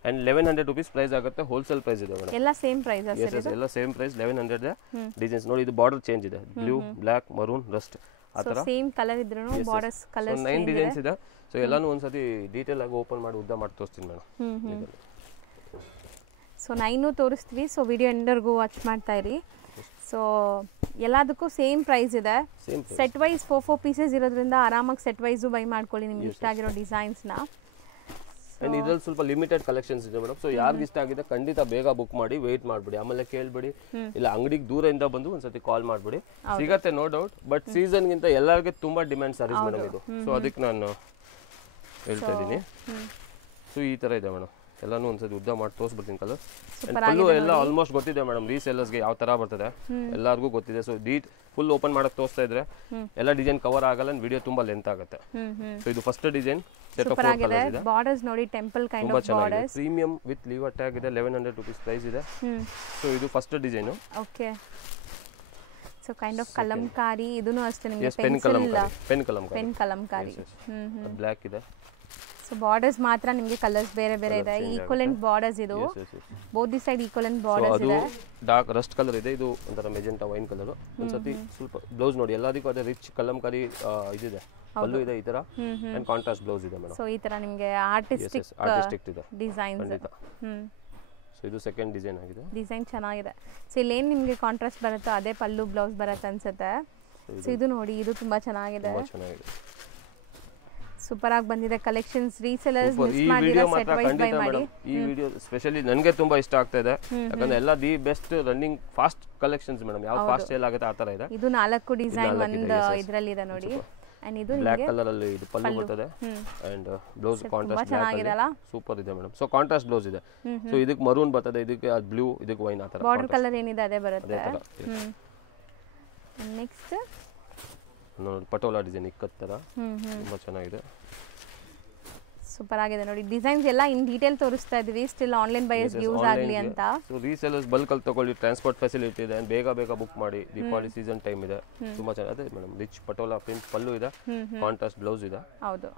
ಅಂಡ್ 1100 ರೂಪೀಸ್ ಪ್ರೈಸ್ ಆಗುತ್ತೆ. ಹೋಲ್ಸೇಲ್ ಪ್ರೈಸ್ ಇದೆ ಮೇಡಮ್. ಎಲ್ಲ ಸೇಮ್ ಪ್ರೈಸ್ ಅಷ್ಟೇ. ಎಸ್, ಎಲ್ಲ ಸೇಮ್ ಪ್ರೈಸ್ 1100 ಇದೆ. ಡಿಸೈನ್ಸ್ ನೋಡಿ, ಇದು ಬಾರ್ಡರ್ ಚೇಂಜ್ ಇದೆ. ಬ್ಲೂ, ಬ್ಲಾಕ್, ಮರೂನ್, ರಸ್ಟ್ ಆ ತರ ಸೇಮ್ ಕಲರ್ ಇದ್ರೂ ಬಾರ್ಡರ್ಸ್ ಕಲರ್ಸ್ 9 ಡಿಸೈನ್ಸ್ ಇದೆ. ಸೊ ಎಲ್ಲಾನು ಒಂದ್ಸತಿ ಡೀಟೇಲ್ ಆಗಿ ಓಪನ್ ಮಾಡಿ ಉದ್ದ ಮಾಡಿ ತೋರಿಸ್ತೀನಿ ಮೇಡಮ್. ಸೊ 9 ತೋರಿಸ್ತೀವಿ. ಸೊ ವಿಡಿಯೋ ಎಂಡರ್ಗೂ ವಾಚ್ ಮಾಡ್ತಾ ಇರಿ. ಸೊ ಎಲ್ಲದಕ್ಕೂ ಸೇಮ್ ಪ್ರೈಸ್ ಇದೆ. ಸೆಟ್ ವೈಸ್ 4 ಪೀಸಸ್ ಇರೋದ್ರಿಂದ ಆರಾಮಾಗಿ ಸೆಟ್ ವೈಸು ಬೈ ಮಾಡ್ಕೊಳ್ಳಿ ನಿಮ್ಗೆ ಇಷ್ಟ ಆಗಿರೋ ಡಿಸೈನ್ಸ್ನ. ಅಂಡ್ ಇದ್ರಲ್ಲಿ ಸ್ವಲ್ಪ ಲಿಮಿಟೆಡ್ ಕಲೆಕ್ಷನ್ಸ್ ಇದೆ ಮೇಡಮ್. ಸೊ ಯಾರಿಗೆ ಇಷ್ಟ ಆಗಿದೆ ಖಂಡಿತ ಬೇಗ ಬುಕ್ ಮಾಡಿ, ವೇಟ್ ಮಾಡ್ಬಿಡಿ, ಆಮೇಲೆ ಕೇಳ್ಬಿಡಿ. ಇಲ್ಲ ಅಂಗಡಿಗೆ ದೂರದಿಂದ ಬಂದು ಒಂದ್ಸತಿ ಕಾಲ್ ಮಾಡ್ಬಿಡಿ, ಸಿಗತ್ತೆ ನೋ ಡೌಟ್. ಬಟ್ ಸೀಸನ್ ಗಿಂತ ಎಲ್ಲರಿಗೆ ತುಂಬಾ ಡಿಮ್ಯಾಂಡ್ ಸಾರೀಸ್ ಮೇಡಮ್ ಇದು. ಸೊ ಅದಕ್ಕೆ ನಾನು ಹೇಳ್ತಾ ಇದ್ದೀನಿ. ಸೊ ಈ ತರ ಇದೆ ಮೇಡಮ್. ಎಲ್ಲಾನು ಒಂದ್ಸತಿ ಉದ್ದ ಮಾಡಿ ತೋರಿಸ್ಬಿಡ್ತೀನಿ ಕಲರ್. ಪಲ್ಲು ಎಲ್ಲ ಆಲ್ಮೋಸ್ಟ್ ಗೊತ್ತಿದೆ ಮೇಡಮ್, ರೀಸೇಲರ್ಸ್ಗೆ ಯಾವ ತರ ಬರ್ತದೆ ಎಲ್ಲರಿಗೂ ಗೊತ್ತಿದೆ. ಸೊ ಫುಲ್ ಓಪನ್ ಮಾಡಕ್ ತೋರಿಸ್ತಾ ಇದ್ರೆ ಎಲ್ಲ ಡಿಸೈನ್ ಕವರ್ ಆಗಲ್ಲ, ವಿಡಿಯೋ ತುಂಬಾ ಲೆಂತ್ ಆಗುತ್ತೆ. ಸೊ ಇದು first design. Set of 4 colours ಇದೆ. ಬಾರ್ಡರ್ಸ್ ನೋಡಿ, temple kind of borders. Premium with Liva tag ಇದೆ. 1100 ರೂಪೀಸ್ ಪ್ರೈಸ್ ಇದೆ. ಸೊ ಇದು first design. Okay. So kind of kalamkari. ಇದೂನು ಅಷ್ಟೇ ನಿಮಗೆ ಪೆನ್ ಕಲಂಕಾರಿ. ಬ್ಲಾಕ್ ಇದೆ. ಸೊ ಬಾರ್ಡರ್ಸ್ ಮಾತ್ರ ನಿಮಗೆ ಕಲರ್ಸ್ ಬೇರೆ ಬೇರೆ ಇದೆ. ಈಕ್ವಲೆಂಟ್ ಬಾರ್ಡರ್ಸ್ ಇದು. Both the side equivalent borders ಇದೆ. ಡಾರ್ಕ್ ರಸ್ಟ್ ಕಲರ್ ಇದೆ. ಇದು ಒಂಥರ ಮೆಜೆಂಟಾ ವೈನ್ ಕಲರ್. ಒಂದ್ಸತಿ ಸ್ವಲ್ಪ ಬ್ಲೌಸ್ ನೋಡಿ, ಎಲ್ಲದಕ್ಕೂ ಅದೇ ರಿಚ್ ಕಲಂಕಾರಿ ಇದಿದೆ. ಪಲ್ಲು ಇದೆ ಈ ತರ ಅಂಡ್ ಕಾಂಟ್ರಾಸ್ಟ್ ಬ್ಲೌಸ್ ಇದೆ ಮೇಡಮ್. ಸೊ ಈ ತರ ನಿಮಗೆ ಆರ್ಟಿಸ್ಟಿಕ್ ಇದೆ ಡಿಸೈನ್ಸ್. ಸೊ ಇದು ಸೆಕೆಂಡ್ ಡಿಸೈನ್ ಆಗಿದೆ. ಡಿಸೈನ್ ಚೆನ್ನಾಗಿದೆ. ಸೊ ಇಲ್ಲೇನು ನಿಮಗೆ ಕಾಂಟ್ರಾಸ್ಟ್ ಬರುತ್ತೋ ಅದೇ ಪಲ್ಲು ಬ್ಲೌಸ್ ಬರುತ್ತೆ ಅನ್ಸುತ್ತೆ. ಸೊ ಇದು ನೋಡಿ, ಇದು ತುಂಬಾ ಚೆನ್ನಾಗಿದೆ. ಸೂಪರ್ ಆಗಿ ಬಂದಿದೆ ಕಲೆಕ್ಷನ್ಸ್. ರೀಸೆಲರ್ಸ್ ಮಿಸ್ ಮಾಡಿರೋ ಸೆಟ್ ವೈಸ್ ಬೈ ಮಾಡಿ. ಈ ವಿಡಿಯೋ ಸ್ಪೆಷಲಿ ನನಗೆ ತುಂಬಾ ಇಷ್ಟ ಆಗ್ತಾ ಇದೆ, ಯಾಕಂದ್ರೆ ಎಲ್ಲ the best running fast collections madam. ಯಾವ ಫಾಸ್ಟ್ ಸೇಲ್ ಆಗುತ್ತೆ ಆ ತರ ಇದೆ. ಇದು 4 ಡಿಸೈನ್ ಒಂದು ಇದರಲ್ಲಿ ಇದೆ ನೋಡಿ. ಅಂಡ್ ಇದು ಬ್ಲಾಕ್ ಕಲರ್ ಅಲ್ಲಿ ಇದು ಪಲ್ಲು ಬರ್ತದೆ and blouse contrast black super ಇದೆ ಮೇಡಮ್. ಸೊ ಕಾಂಟ್ರಾಸ್ಟ್ ಬ್ಲೌಸ್ ಇದೆ. ಸೊ ಇದಕ್ಕೆ ಮರೂನ್ ಬರ್ತದೆ, ಇದಕ್ಕೆ ಬ್ಲೂ, ಇದಕ್ಕೆ ವೈನ್ ಆ ತರ ಬಾರ್ಡರ್ ಕಲರ್ ಏನಿದೆ ಅದೇ ಬರುತ್ತೆ. ನೆಕ್ಸ್ಟ್ ನೋಡಿ ಪಟೋಲಾ ಡಿಸೈನ್ ಇಕ್ಕತ್ತರ ತುಂಬಾ ಚೆನ್ನಾಗಿದೆ. ಸೂಪರ್ ಆಗಿದೆ ನೋಡಿ. ಡಿಸೈನ್ಸ್ ಎಲ್ಲ ಇನ್ ಡೀಟೇಲ್ ತೋರಿಸ್ತಾ ಇದೀವಿ. ಸ್ಟಿಲ್ ಆನ್ಲೈನ್ ಬೈಯರ್ಸ್ ಯೂಸ್ ಆಗಲಿ ಅಂತ. ಸೊ ರೀಸೆಲರ್ಸ್ ಬಲ್ಕ್ ಅಲ್ಲಿ ತಗೊಳ್ಳಿ, ಟ್ರಾನ್ಸ್ಪೋರ್ಟ್ ಫೆಸಿಲಿಟಿ ಇದೆ, ಬೇಗ ಬುಕ್ ಮಾಡಿ. ದೀಪಾವಳಿ ಸೀಸನ್ ಟೈಮ್ ಇದೆ, ತುಂಬಾ ಚೆನ್ನಾಗಿದೆ ಮೇಡಮ್. ರಿಚ್ ಪಟೋಲಾ ಪ್ರಿಂಟ್ ಪಲ್ಲು ಇದೆ, ಕಾಂಟ್ರಾಸ್ಟ್ ಬ್ಲೌಸ್ ಇದೆ. ಹೌದು.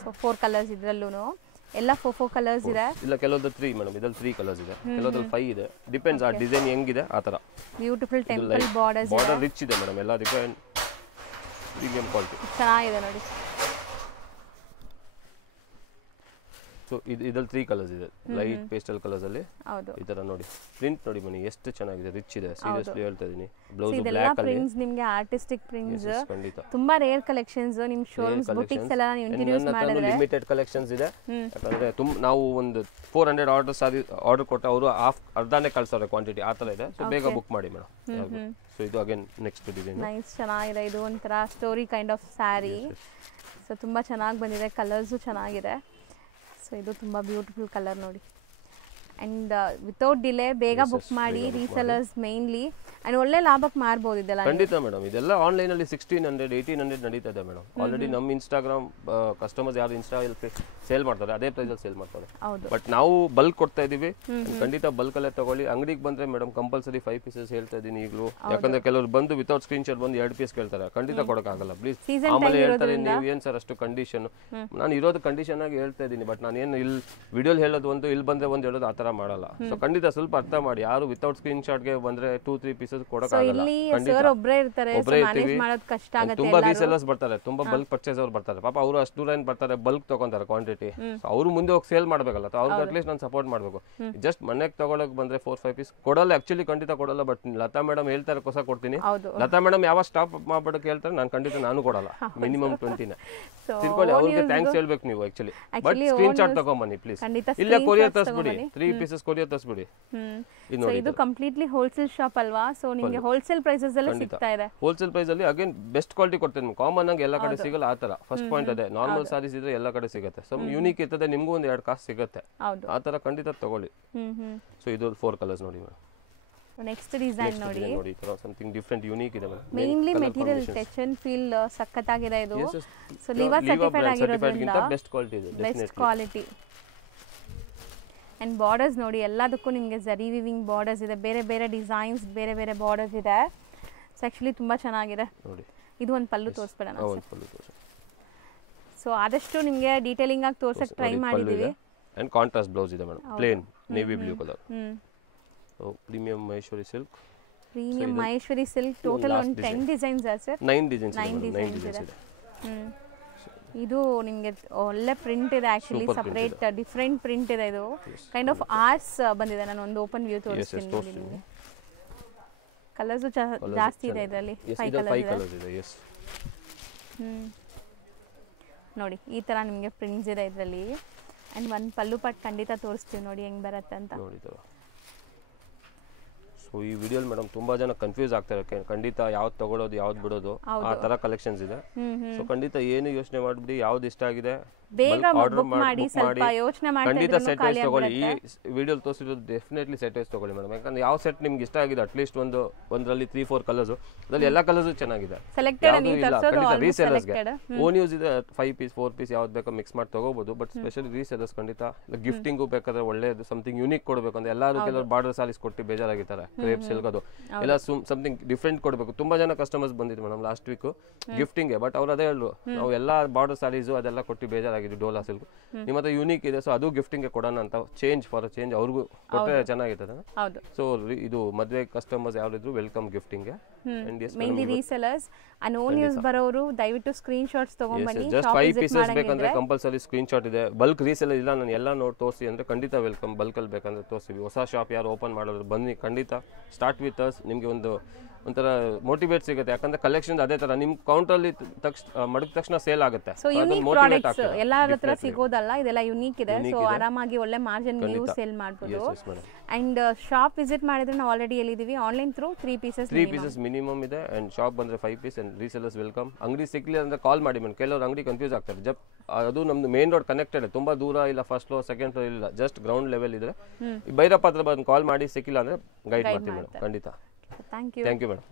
ಸೊ 4 ಕಲರ್ಸ್ ಇದರಲ್ಲೂ ಎಲ್ಲ 4 ಕಲರ್ಸ್ ಇದೆ. ಇಲ್ಲ ಕೆಲವೊಂದು 3 ಮೇಡಮ್, ಇದರಲ್ಲಿ 3 ಕಲರ್ಸ್ ಇದೆ, ಕೆಲವೊಂದು 5 ಇದೆ. ಡಿಪೆಂಡ್ಸ್ ಆ ಡಿಸೈನ್ ಹೆಂಗಿದೆ ಆ ತರ. ಬ್ಯೂಟಿಫುಲ್ ಟೆಂಪಲ್ ಬಾರ್ಡರ್ಸ್ ಇದೆ. ಬಾರ್ಡರ್ ರಿಚ್ ಇದೆ ಮೇಡಮ್, ಎಲ್ಲದಕ್ಕೆ ಪ್ರೀಮಿಯಂ ಕ್ವಾಲಿಟಿ ಚೆನ್ನಾಗಿದೆ ನೋಡಿ. ಸೊ ಇದ್ರಲ್ಲಿ 3 ಕಲರ್ಸ್ ಇದೆ, ಲೈಟ್ ಪೇಸ್ಟಲ್ ಕಲರ್ಸ್ ಅಲ್ಲಿ. ಹೌದು. ಈ ತರ ನೋಡಿ ಪ್ರಿಂಟ್ ನೋಡಿ ಬನ್ನಿ, ಎಷ್ಟು ಚೆನ್ನಾಗಿದೆ, ರಿಚ್ ಇದೆ. ಸೀರಿಯಸ್ಲಿ ಹೇಳ್ತಾ ಇದೀನಿ. ಬ್ಲೌಸ್ ಇದೆಲ್ಲ ಬ್ಲಾಕ್ ಅಲ್ಲಿ ಪ್ರಿಂಟ್ಸ್ ನಿಮಗೆ ಆರ್ಟಿಸ್ಟಿಕ್ ಪ್ರಿಂಟ್ಸ್ ಖಂಡಿತ ತುಂಬಾ ರೇರ್ ಕಲೆಕ್ಷನ್ಸ್. ನಿಮ್ಮ ಶೋರೂಮ್ಸ್ ಬುಟಿಕ್ಸ್ ಎಲ್ಲ ನೀವು ಇಂಟ್ರೊಡ್ಯೂಸ್ ಮಾಡಿದ್ರೆ ಲಿಮಿಟೆಡ್ ಕಲೆಕ್ಷನ್ಸ್ ಇದೆ. ಯಾಕಂದ್ರೆ ನಾವು ಒಂದು 400 ಆರ್ಡರ್ ಕೊಟ್ಟು ಅವರು ಅರ್ಧನೇ ಕಳ್ಸೋರೆ ಕ್ವಾಂಟಿಟಿ ಆ ತರ ಇದೆ. ಸೊ ಬೇಗ ಬುಕ್ ಮಾಡಿ ಮೇಡಮ್. ಸೊ ಇದು ಅಗೇನ್ ನೆಕ್ಸ್ಟ್ ಡಿಸೈನ್ ನೈಸ್, ಚೆನ್ನಾಗಿದೆ. ಇದು ಒಂಥರ story kind of sari. So ತುಂಬಾ ಚೆನ್ನಾಗಿ ಬಂದಿದೆ, ಕಲರ್ಸು ಚೆನ್ನಾಗಿದೆ. ಸೊ ಇದು ತುಂಬ ಬ್ಯೂಟಿಫುಲ್ ಕಲರ್ ನೋಡಿ. ಅಂಡ್ ವಿತೌಟ್ ಡಿಲೇ ಬೇಗ ಬುಕ್ ಮಾಡಿ. ರೀಸೆಲರ್ಸ್ ಮೇನ್ಲಿ ಅಂಡ್ ಒಳ್ಳೆ ಲಾಭಕ್ಕೆ ಮಾರ್ಬೋದು ಇದೆಲ್ಲ. ಖಂಡಿತ ಮೇಡಮ್. ಇದೆಲ್ಲ ಆನ್ಲೈನ್ ಅಲ್ಲಿ 1600 1800 ನಡೀತಾ ಇದೆ ಮೇಡಮ್. ಆಲ್ರೆಡಿ ನಮ್ಮ ಇನ್ಸ್ಟಾಗ್ರಾಮ್ ಕಸ್ಟಮರ್ಸ್ ಯಾರು ಇನ್ಸ್ಟಾ ಸೇಲ್ ಮಾಡ್ತಾರೆ ಅದೇ ಪ್ರೈಸ್ ಅಲ್ಲಿ ಸೇಲ್ ಮಾಡ್ತಾರೆ. ಬಟ್ ನಾವು ಬಲ್ಕ್ ಕೊಡ್ತಾ ಇದೀವಿ, ಖಂಡಿತ ಬಲ್ಕ್ ಅಲ್ಲೇ ತಗೊಳ್ಳಿ. ಅಂಗಡಿಗೆ ಬಂದ್ರೆ ಮೇಡಮ್ ಕಂಪಲ್ಸರಿ 5 ಪೀಸಸ್ ಹೇಳ್ತಾ ಇದೀನಿ ಈಗಲೂ. ಯಾಕಂದ್ರೆ ಕೆಲವರು ಬಂದು ವಿತೌಟ್ ಸ್ಕ್ರೀನ್ ಶಾಟ್ ಬಂದು 2 ಪೀಸ್ ಕೇಳ್ತಾರೆ, ಖಂಡಿತ ಕೊಡಕ್ಕಾಗಲ್ಲ ಪ್ಲೀಸ್. ಆಮೇಲೆ ಹೇಳ್ತಾರೆ ನೀವು ಏನ್ ಸರ್ ಅಷ್ಟು ಕಂಡೀಷನ್. ನಾನು ಇರೋದು ಕಂಡೀಷನ್ ಆಗಿ ಹೇಳ್ತಾ ಇದೀನಿ, ಬಟ್ ನಾನು ಏನು ಇಲ್ಲಿ ವಿಡಿಯೋಲಿ ಹೇಳೋದು ಒಂದು, ಇಲ್ಲಿ ಬಂದ್ರೆ ಒಂದು ಹೇಳೋದು ಆ ತರ ಮಾಡಲ್ಲ. ಸೊ ಖಂಡಿತ ಸ್ವಲ್ಪ ಅರ್ಥ ಮಾಡಿ. ಯಾರು ವಿತೌಟ್ ಸ್ಕ್ರೀನ್ ಶಾಟ್ ಗೆ ಬಂದ್ರೆ 2-3 ಪೀಸಸ್ ಕೊಡಕ್ಕಾಗಲ್ಲ. ಒಬ್ಬರೇ ಇರ್ತಾರೆ, ಮ್ಯಾನೇಜ್ ಮಾಡೋದು ಕಷ್ಟ ಆಗುತ್ತೆ. ತುಂಬಾ ರೀಸೆಲ್ಲರ್ಸ್ ಬರ್ತಾರೆ, ತುಂಬಾ ಬಲ್ಕ್ ಪರ್ಚೇಸ್ ಅವ್ರು ಬರ್ತಾರೆ. ಪಾಪ ಅವರು ಅಷ್ಟು ದೂರ ಏನ್ ಬರ್ತಾರೆ, ಬಲ್ಕ್ ತಗೊಂತಾರೆ ಕ್ವಾಂಟಿಟಿ. ಅವ್ರು ಮುಂದೆ ಹೋಗಿ ಸೇಲ್ ಮಾಡ್ಬೇಕಲ್ಲ, ಅವ್ರಿಗೆ ಅಟ್ಲೀಸ್ಟ್ ನಾನು ಸಪೋರ್ಟ್ ಮಾಡ್ಬೇಕು. ಜಸ್ಟ್ ಮನೆಗೆ ತಗೊಳಕ್ ಬಂದ್ರೆ 4-5 ಪೀಸ್ ಕೊಡಲ್ಲ. ಆಕ್ಚುಲಿ ಖಂಡಿತ ಕೊಡಲ್ಲ. ಬಟ್ ಲತಾ ಮೇಡಮ್ ಹೇಳ್ತಾರೆ ಹೊಸ ಕೊಡ್ತೀನಿ. ಲತಾ ಮೇಡಮ್ ಯಾವ ಸ್ಟಾಪ್ ಮಾಡ್ಬಿಡಕ್ಕೆ ಹೇಳ್ತಾರೆ, ನಾನು ಖಂಡಿತ ನಾನು ಕೊಡಲ್ಲ. ಮಿನಿಮಮ್ 20ನೇ ತಿಳ್ಕೊಳ್ಳಿ. ಅವ್ರಿಗೆ ಥ್ಯಾಂಕ್ಸ್ ಹೇಳ್ಬೇಕು ನೀವು ಆಕ್ಚುಲಿ. ಬಟ್ ಸ್ಕ್ರೀನ್ ಶಾಟ್ ತಗೊಂಬನ್ನಿ ಪ್ಲೀಸ್. ಇಲ್ಲ ಕೊರಿಯರ್ ತರಿಸ್ಬಿಡಿ, 3 ಪೀಸಸ್ ಕೊರಿಯರ್ ತರಿಸ್ಬಿಡಿ. ಇದು ಕಂಪ್ಲೀಟ್ಲಿ ಹೋಲ್ಸೇಲ್ ಶಾಪ್ ಅಲ್ವಾ? ಸೊ ನಿಮಗೆ ಹೋಲ್ಸೇಲ್ ಪ್ರೈಸಸ್ ಎಲ್ಲ ಸಿಗ್ತಾ ಇದೆ. ಹೋಲ್ಸೇಲ್ ಪ್ರೈಸ್ ಅಲ್ಲಿ ಅಗೇನ್ ಬೆಸ್ಟ್ ಕ್ವಾಲಿಟಿ ಕೊಡ್ತೇನೆ. ಕಾಮನ್ ಆಗಿ ಎಲ್ಲ ಕಡೆ ಸಿಗಲ್ಲ ಆ ತರ. ಫಸ್ಟ್ ಪಾಯಿಂಟ್ ಅದೇ. ನಾರ್ಮಲ್ ಸಾರೀಸ್ ಇದ್ರೆ ಎಲ್ಲ ಕಡೆ ಸಿಗುತ್ತೆ. ಸಮ್ ಯೂನಿಕ್ ಇರ್ತದೆ, ನಿಮ್ಗೂ ಒಂದು 2 ಕಾಸು ಸಿಗುತ್ತೆ ಆ ತರ. ಖಂಡಿತ ತಗೊಳ್ಳಿ. ಸೊ ಇದು 4 ಕಲರ್ಸ್ ನೋಡಿ ಮೇಡಮ್. ನೆಕ್ಸ್ಟ್ ಡಿಸೈನ್ ನೋಡಿ, ನೋಡಿ ತರ ಸಮಥಿಂಗ್ ಡಿಫರೆಂಟ್ ಯೂನಿಕ್ ಇದೆ madam. Mainly material touch and feel ಸಕ್ಕತ್ತಾಗಿದೆ ಇದು. ಸೊ ಲಿವಾ ಸರ್ಟಿಫೈಡ್ ಆಗಿರೋದ್ರಿಂದ ಬೆಸ್ಟ್ ಕ್ವಾಲಿಟಿ ಇದೆ, ಬೆಸ್ಟ್ ಕ್ವಾಲಿಟಿ. ಅಂಡ್ ಬಾರ್ಡರ್ಸ್ ನೋಡಿ, ಎಲ್ಲದಕ್ಕೂ ನಿಮಗೆ ಜರಿ ವಿವಿಂಗ್ ಬಾರ್ಡರ್ಸ್ ಇದೆ. ಬೇರೆ ಬೇರೆ ಡಿಸೈನ್ಸ್, ಬೇರೆ ಬೇರೆ ಬಾರ್ಡರ್ಸ್ ಇದೆ. ಸೊ ಆಕ್ಚುಲಿ ತುಂಬಾ ಚೆನ್ನಾಗಿದೆ ನೋಡಿ. ಇದು ಒಂದು ಪಲ್ಲು ತೋರಿಸ್ಬಿಡೋಣ. ಸೊ ಆದಷ್ಟು ನಿಮಗೆ ಡೀಟೇಲಿಂಗ್ ಆಗಿ ತೋರ್ಸಕ್ಕೆ ಟ್ರೈ ಮಾಡಿದೀವಿ. ಅಂಡ್ ಕಾಂಟ್ರಾಸ್ಟ್ ಬ್ಲೌಸ್ ಇದೆ madam, plain navy blue colour. So premium Maheshwari silk. Premium Maheshwari silk. Total ಒಂದು 10 ಡಿಸೈನ್ಸ್ ಇದೆ ಸರ್. 9 ಡಿಸೈನ್ಸ್ ಇದೆ. ಇದು ನಿಮಗೆ ಒಳ್ಳೆ ಪ್ರಿಂಟ್ ಇದೆ ಆಕ್ಚುಲಿ. ಸಪರೇಟ್ ಡಿಫರೆಂಟ್ ಪ್ರಿಂಟ್ ಇದೆ. ಇದು ಕೈಂಡ್ ಆಫ್ ಆರ್ಟ್ಸ್ ಬಂದಿದೆ. ನಾನು ಒಂದು ಓಪನ್ ವ್ಯೂ ತೋರಿಸ್ತೀನಿ ನಿಮಗೆ. ಕಲರ್ಸ್ ಜಾಸ್ತಿ ಇದೆ ಇದರಲ್ಲಿ. 5 ಕಲರ್ಸ್ ಇದೆ. ನೋಡಿ ಈ ತರ ನಿಮಗೆ ಪ್ರಿಂಟ್ಸ್ ಇದೆ ಇದರಲ್ಲಿ. ಅಂಡ್ ಒಂದು ಪಲ್ಲು ಪಟ್ ಖಂಡಿತ ತೋರಿಸ್ತೀವಿ ನೋಡಿ ಹೆಂಗ್ ಬರುತ್ತೆ ಅಂತ. ಸೊ ಈ ವಿಡಿಯೋಲಿ ಮೇಡಮ್ ತುಂಬಾ ಜನ ಕನ್ಫ್ಯೂಸ್ ಆಗ್ತಾರೆ, ಖಂಡಿತ ಯಾವ್ದು ತಗೊಳ್ಳೋದು ಯಾವ್ದು ಬಿಡೋದು ಆ ತರ ಕಲೆಕ್ಷನ್ಸ್ ಇದೆ. ಸೊ ಖಂಡಿತ ಏನು ಯೋಚನೆ ಮಾಡ್ಬಿಡಿ, ಯಾವ್ದು ಇಷ್ಟ ಆಗಿದೆ ಆರ್ಡರ್ ಮಾಡಿ ಖಂಡಿತ ಸೆಟ್ ವೈಸ್ ತಗೊಳ್ಳಿ. ಈ ವಿಡಿಯೋಲಿ ತೋರಿಸಿರೋದು ಡೆಫಿನೆಟ್ಲಿ ಸೆಟ್ ವೈಸ್ ತಗೊಳ್ಳಿ ಮೇಡಮ್. ಯಾಕಂದ್ರೆ ಯಾವ ಸೆಟ್ ನಿಮ್ಗೆ ಇಷ್ಟ ಆಗಿದೆ ಅಟ್ಲೀಸ್ಟ್ ಒಂದರಲ್ಲಿ 3-4 ಕಲರ್ಸ್, ಅದ್ರಲ್ಲಿ ಎಲ್ಲ ಕಲರ್ಸ್ ಚೆನ್ನಾಗಿದೆ. ಖಂಡಿತ ರೀಸೆಲರ್ಸ್ಗೆ ಓನ್ ಯೂಸ್ ಇದೆ. 5 ಪೀಸ್ 4 ಪೀಸ್ ಯಾವ್ದು ಬೇಕೋ ಮಿಕ್ಸ್ ಮಾಡಿ ತಗೋಬಹುದು. ಬಟ್ ಸ್ಪೆಷಲಿ ರೀಸೆಲರ್ಸ್ ಖಂಡಿತ ಗಿಫ್ಟಿಂಗು ಬೇಕಾದ್ರೆ ಒಳ್ಳೇದು ಸಮಥಿಂಗ್ ಯೂನಿಕ್ ಕೊಡಬೇಕು ಅಂದ್ರೆ ಎಲ್ಲರೂ ಕೆಲವರು ಬಾರ್ಡರ್ ಸಾರೀಸ್ ಕೊಟ್ಟು ಬೇಜಾರಾಗಿದ್ದಾರೆ. ಕ್ರೇಪ್ ಸಿಲ್ಕ್ ಅದು ಎಲ್ಲ ಸಮಥಿಂಗ್ ಡಿಫ್ರೆಂಟ್ ಕೊಡಬೇಕು. ತುಂಬಾ ಜನ ಕಸ್ಟಮರ್ಸ್ ಬಂದಿದ್ರು madam last week gifting. But ಅವ್ರು ಅದೇ ಹೇಳಿದ್ರು, ನಾವು ಎಲ್ಲ ಬಾರ್ಡರ್ ಸಾರೀಸು ಅದೆಲ್ಲ ಕೊಟ್ಟು ಬೇಜಾರಾಗಿದ್ದು. ಡೋಲಾ ಸಿಲ್ಕ್ ನಿಮ್ಮ ಹತ್ರ ಯೂನಿಕ್ ಇದೆ, ಸೊ ಅದು ಗಿಫ್ಟಿಂಗ್ ಗೆ ಕೊಡೋಣ ಅಂತ. ಚೇಂಜ್ ಫಾರ್ ಚೇಂಜ್ ಅವ್ರಿಗೂ ಕೊಟ್ಟರೆ ಚೆನ್ನಾಗಿರ್ತದೆ. ಸೊ ಇದು ಮದುವೆ ಕಸ್ಟಮರ್ಸ್ ಯಾರಿದ್ರು ವೆಲ್ಕಮ್ ಗಿಫ್ಟಿಂಗ್ ಗೆ. And yes mainly resellers and own use ಬರೋರು ದಯವಿಟ್ಟು ಸ್ಕ್ರೀನ್ ಶಾಟ್ಸ್ ತಗೊಂಡ್ಬನ್ನಿ. ಜಸ್ಟ್ 5 ಪೀಸಸ್ ಬೇಕಂದ್ರೆ ಕಂಪಲ್ಸರಿ ಸ್ಕ್ರೀನ್ ಶಾಟ್ ಇದೆ. ಬಲ್ಕ್ ರೀಸೆಲ್ಲರ್ ಇಲ್ಲ ನಾನು ಎಲ್ಲ ನೋಡಿ ತೋರಿಸಿ ಅಂದ್ರೆ ಖಂಡಿತ ವೆಲ್ಕಮ್. ಬಲ್ಕಲ್ಲಿ ಬೇಕಂದ್ರೆ ತೋರಿಸ್ತೀವಿ. ಹೊಸ ಶಾಪ್ ಯಾರು ಓಪನ್ ಮಾಡೋರು ಬನ್ನಿ, ಖಂಡಿತ ಸ್ಟಾರ್ಟ್ ವಿತ್ ಅಸ್. ನಿಮಗೆ ಒಂಥರ ಮೋಟಿವೇಟ್ ಸಿಗುತ್ತೆ, ಯಾಕಂದ್ರೆ ಕಲೆಕ್ಷನ್ ಅದೇ ತರ ನಿಮ್ ಕೌಂಟರ್ ಮಡಗಿದ ತಕ್ಷಣ ಸೇಲ್ ಆಗುತ್ತೆ. ಸೊ ಯೂನಿಕ್ ಪ್ರಾಡಕ್ಟ್ಸ್ ಎಲ್ಲರ ಹತ್ರ ಸಿಗೋದಲ್ಲ, ಇದೆಲ್ಲ ಯುನೀಕ್ ಇದೆ. ಸೊ ಆರಾಮಾಗಿ ಒಳ್ಳೆ ಮಾರ್ಜಿನ್ ನೀವು ಸೇಲ್ ಮಾಡ್ಬೋದು. ಅಂಡ್ ಶಾಪ್ ವಿಸಿಟ್ ಮಾಡಿದ್ರೆ ನಾವು ಆಲ್ರೆಡಿ ಹೇಳಿದೀವಿ, ಆನ್ಲೈನ್ ಥ್ರೂ 3 ಪೀಸಸ್ ಮಿನಿಮಮ್ ಇದೆ. ಅಂಡ್ ಶಾಪ್ ಬಂದ್ರೆ 5 ಪೀಸ್ ಅಂಡ್ ರೀಸೆಲರ್ಸ್ ವೆಲ್ಕಮ್. ಅಂಗಡಿ ಸಿಕ್ಲಿ ಅಂದ್ರೆ ಕಾಲ್ ಮಾಡಿ ಮೇಡಮ್. ಕೆಲವರು ಅಂಗಡಿ ಕನ್ಫ್ಯೂಸ್ ಆಗ್ತಾರೆ. ಅದು ನಮ್ದು ಮೇನ್ ರೋಡ್ ಕನೆಕ್ಟೆಡ್, ತುಂಬಾ ದೂರ ಇಲ್ಲ, ಫಸ್ಟ್ ಫ್ಲೋರ್ ಸೆಕೆಂಡ್ ಫ್ಲೋರ್ ಇಲ್ಲ, ಜಸ್ಟ್ ಗ್ರೌಂಡ್ ಲೆವೆಲ್ ಇದ್ರೆ ಭೈರಪ್ಪ ಹತ್ರ ಬಂದು ಕಾಲ್ ಮಾಡಿ, ಸಿಕ್ಕಿಲ್ಲ ಅಂದ್ರೆ ಗೈಡ್ ಮಾಡ್ತೀವಿ ಮೇಡಮ್ ಖಂಡಿತ. Thank you madam.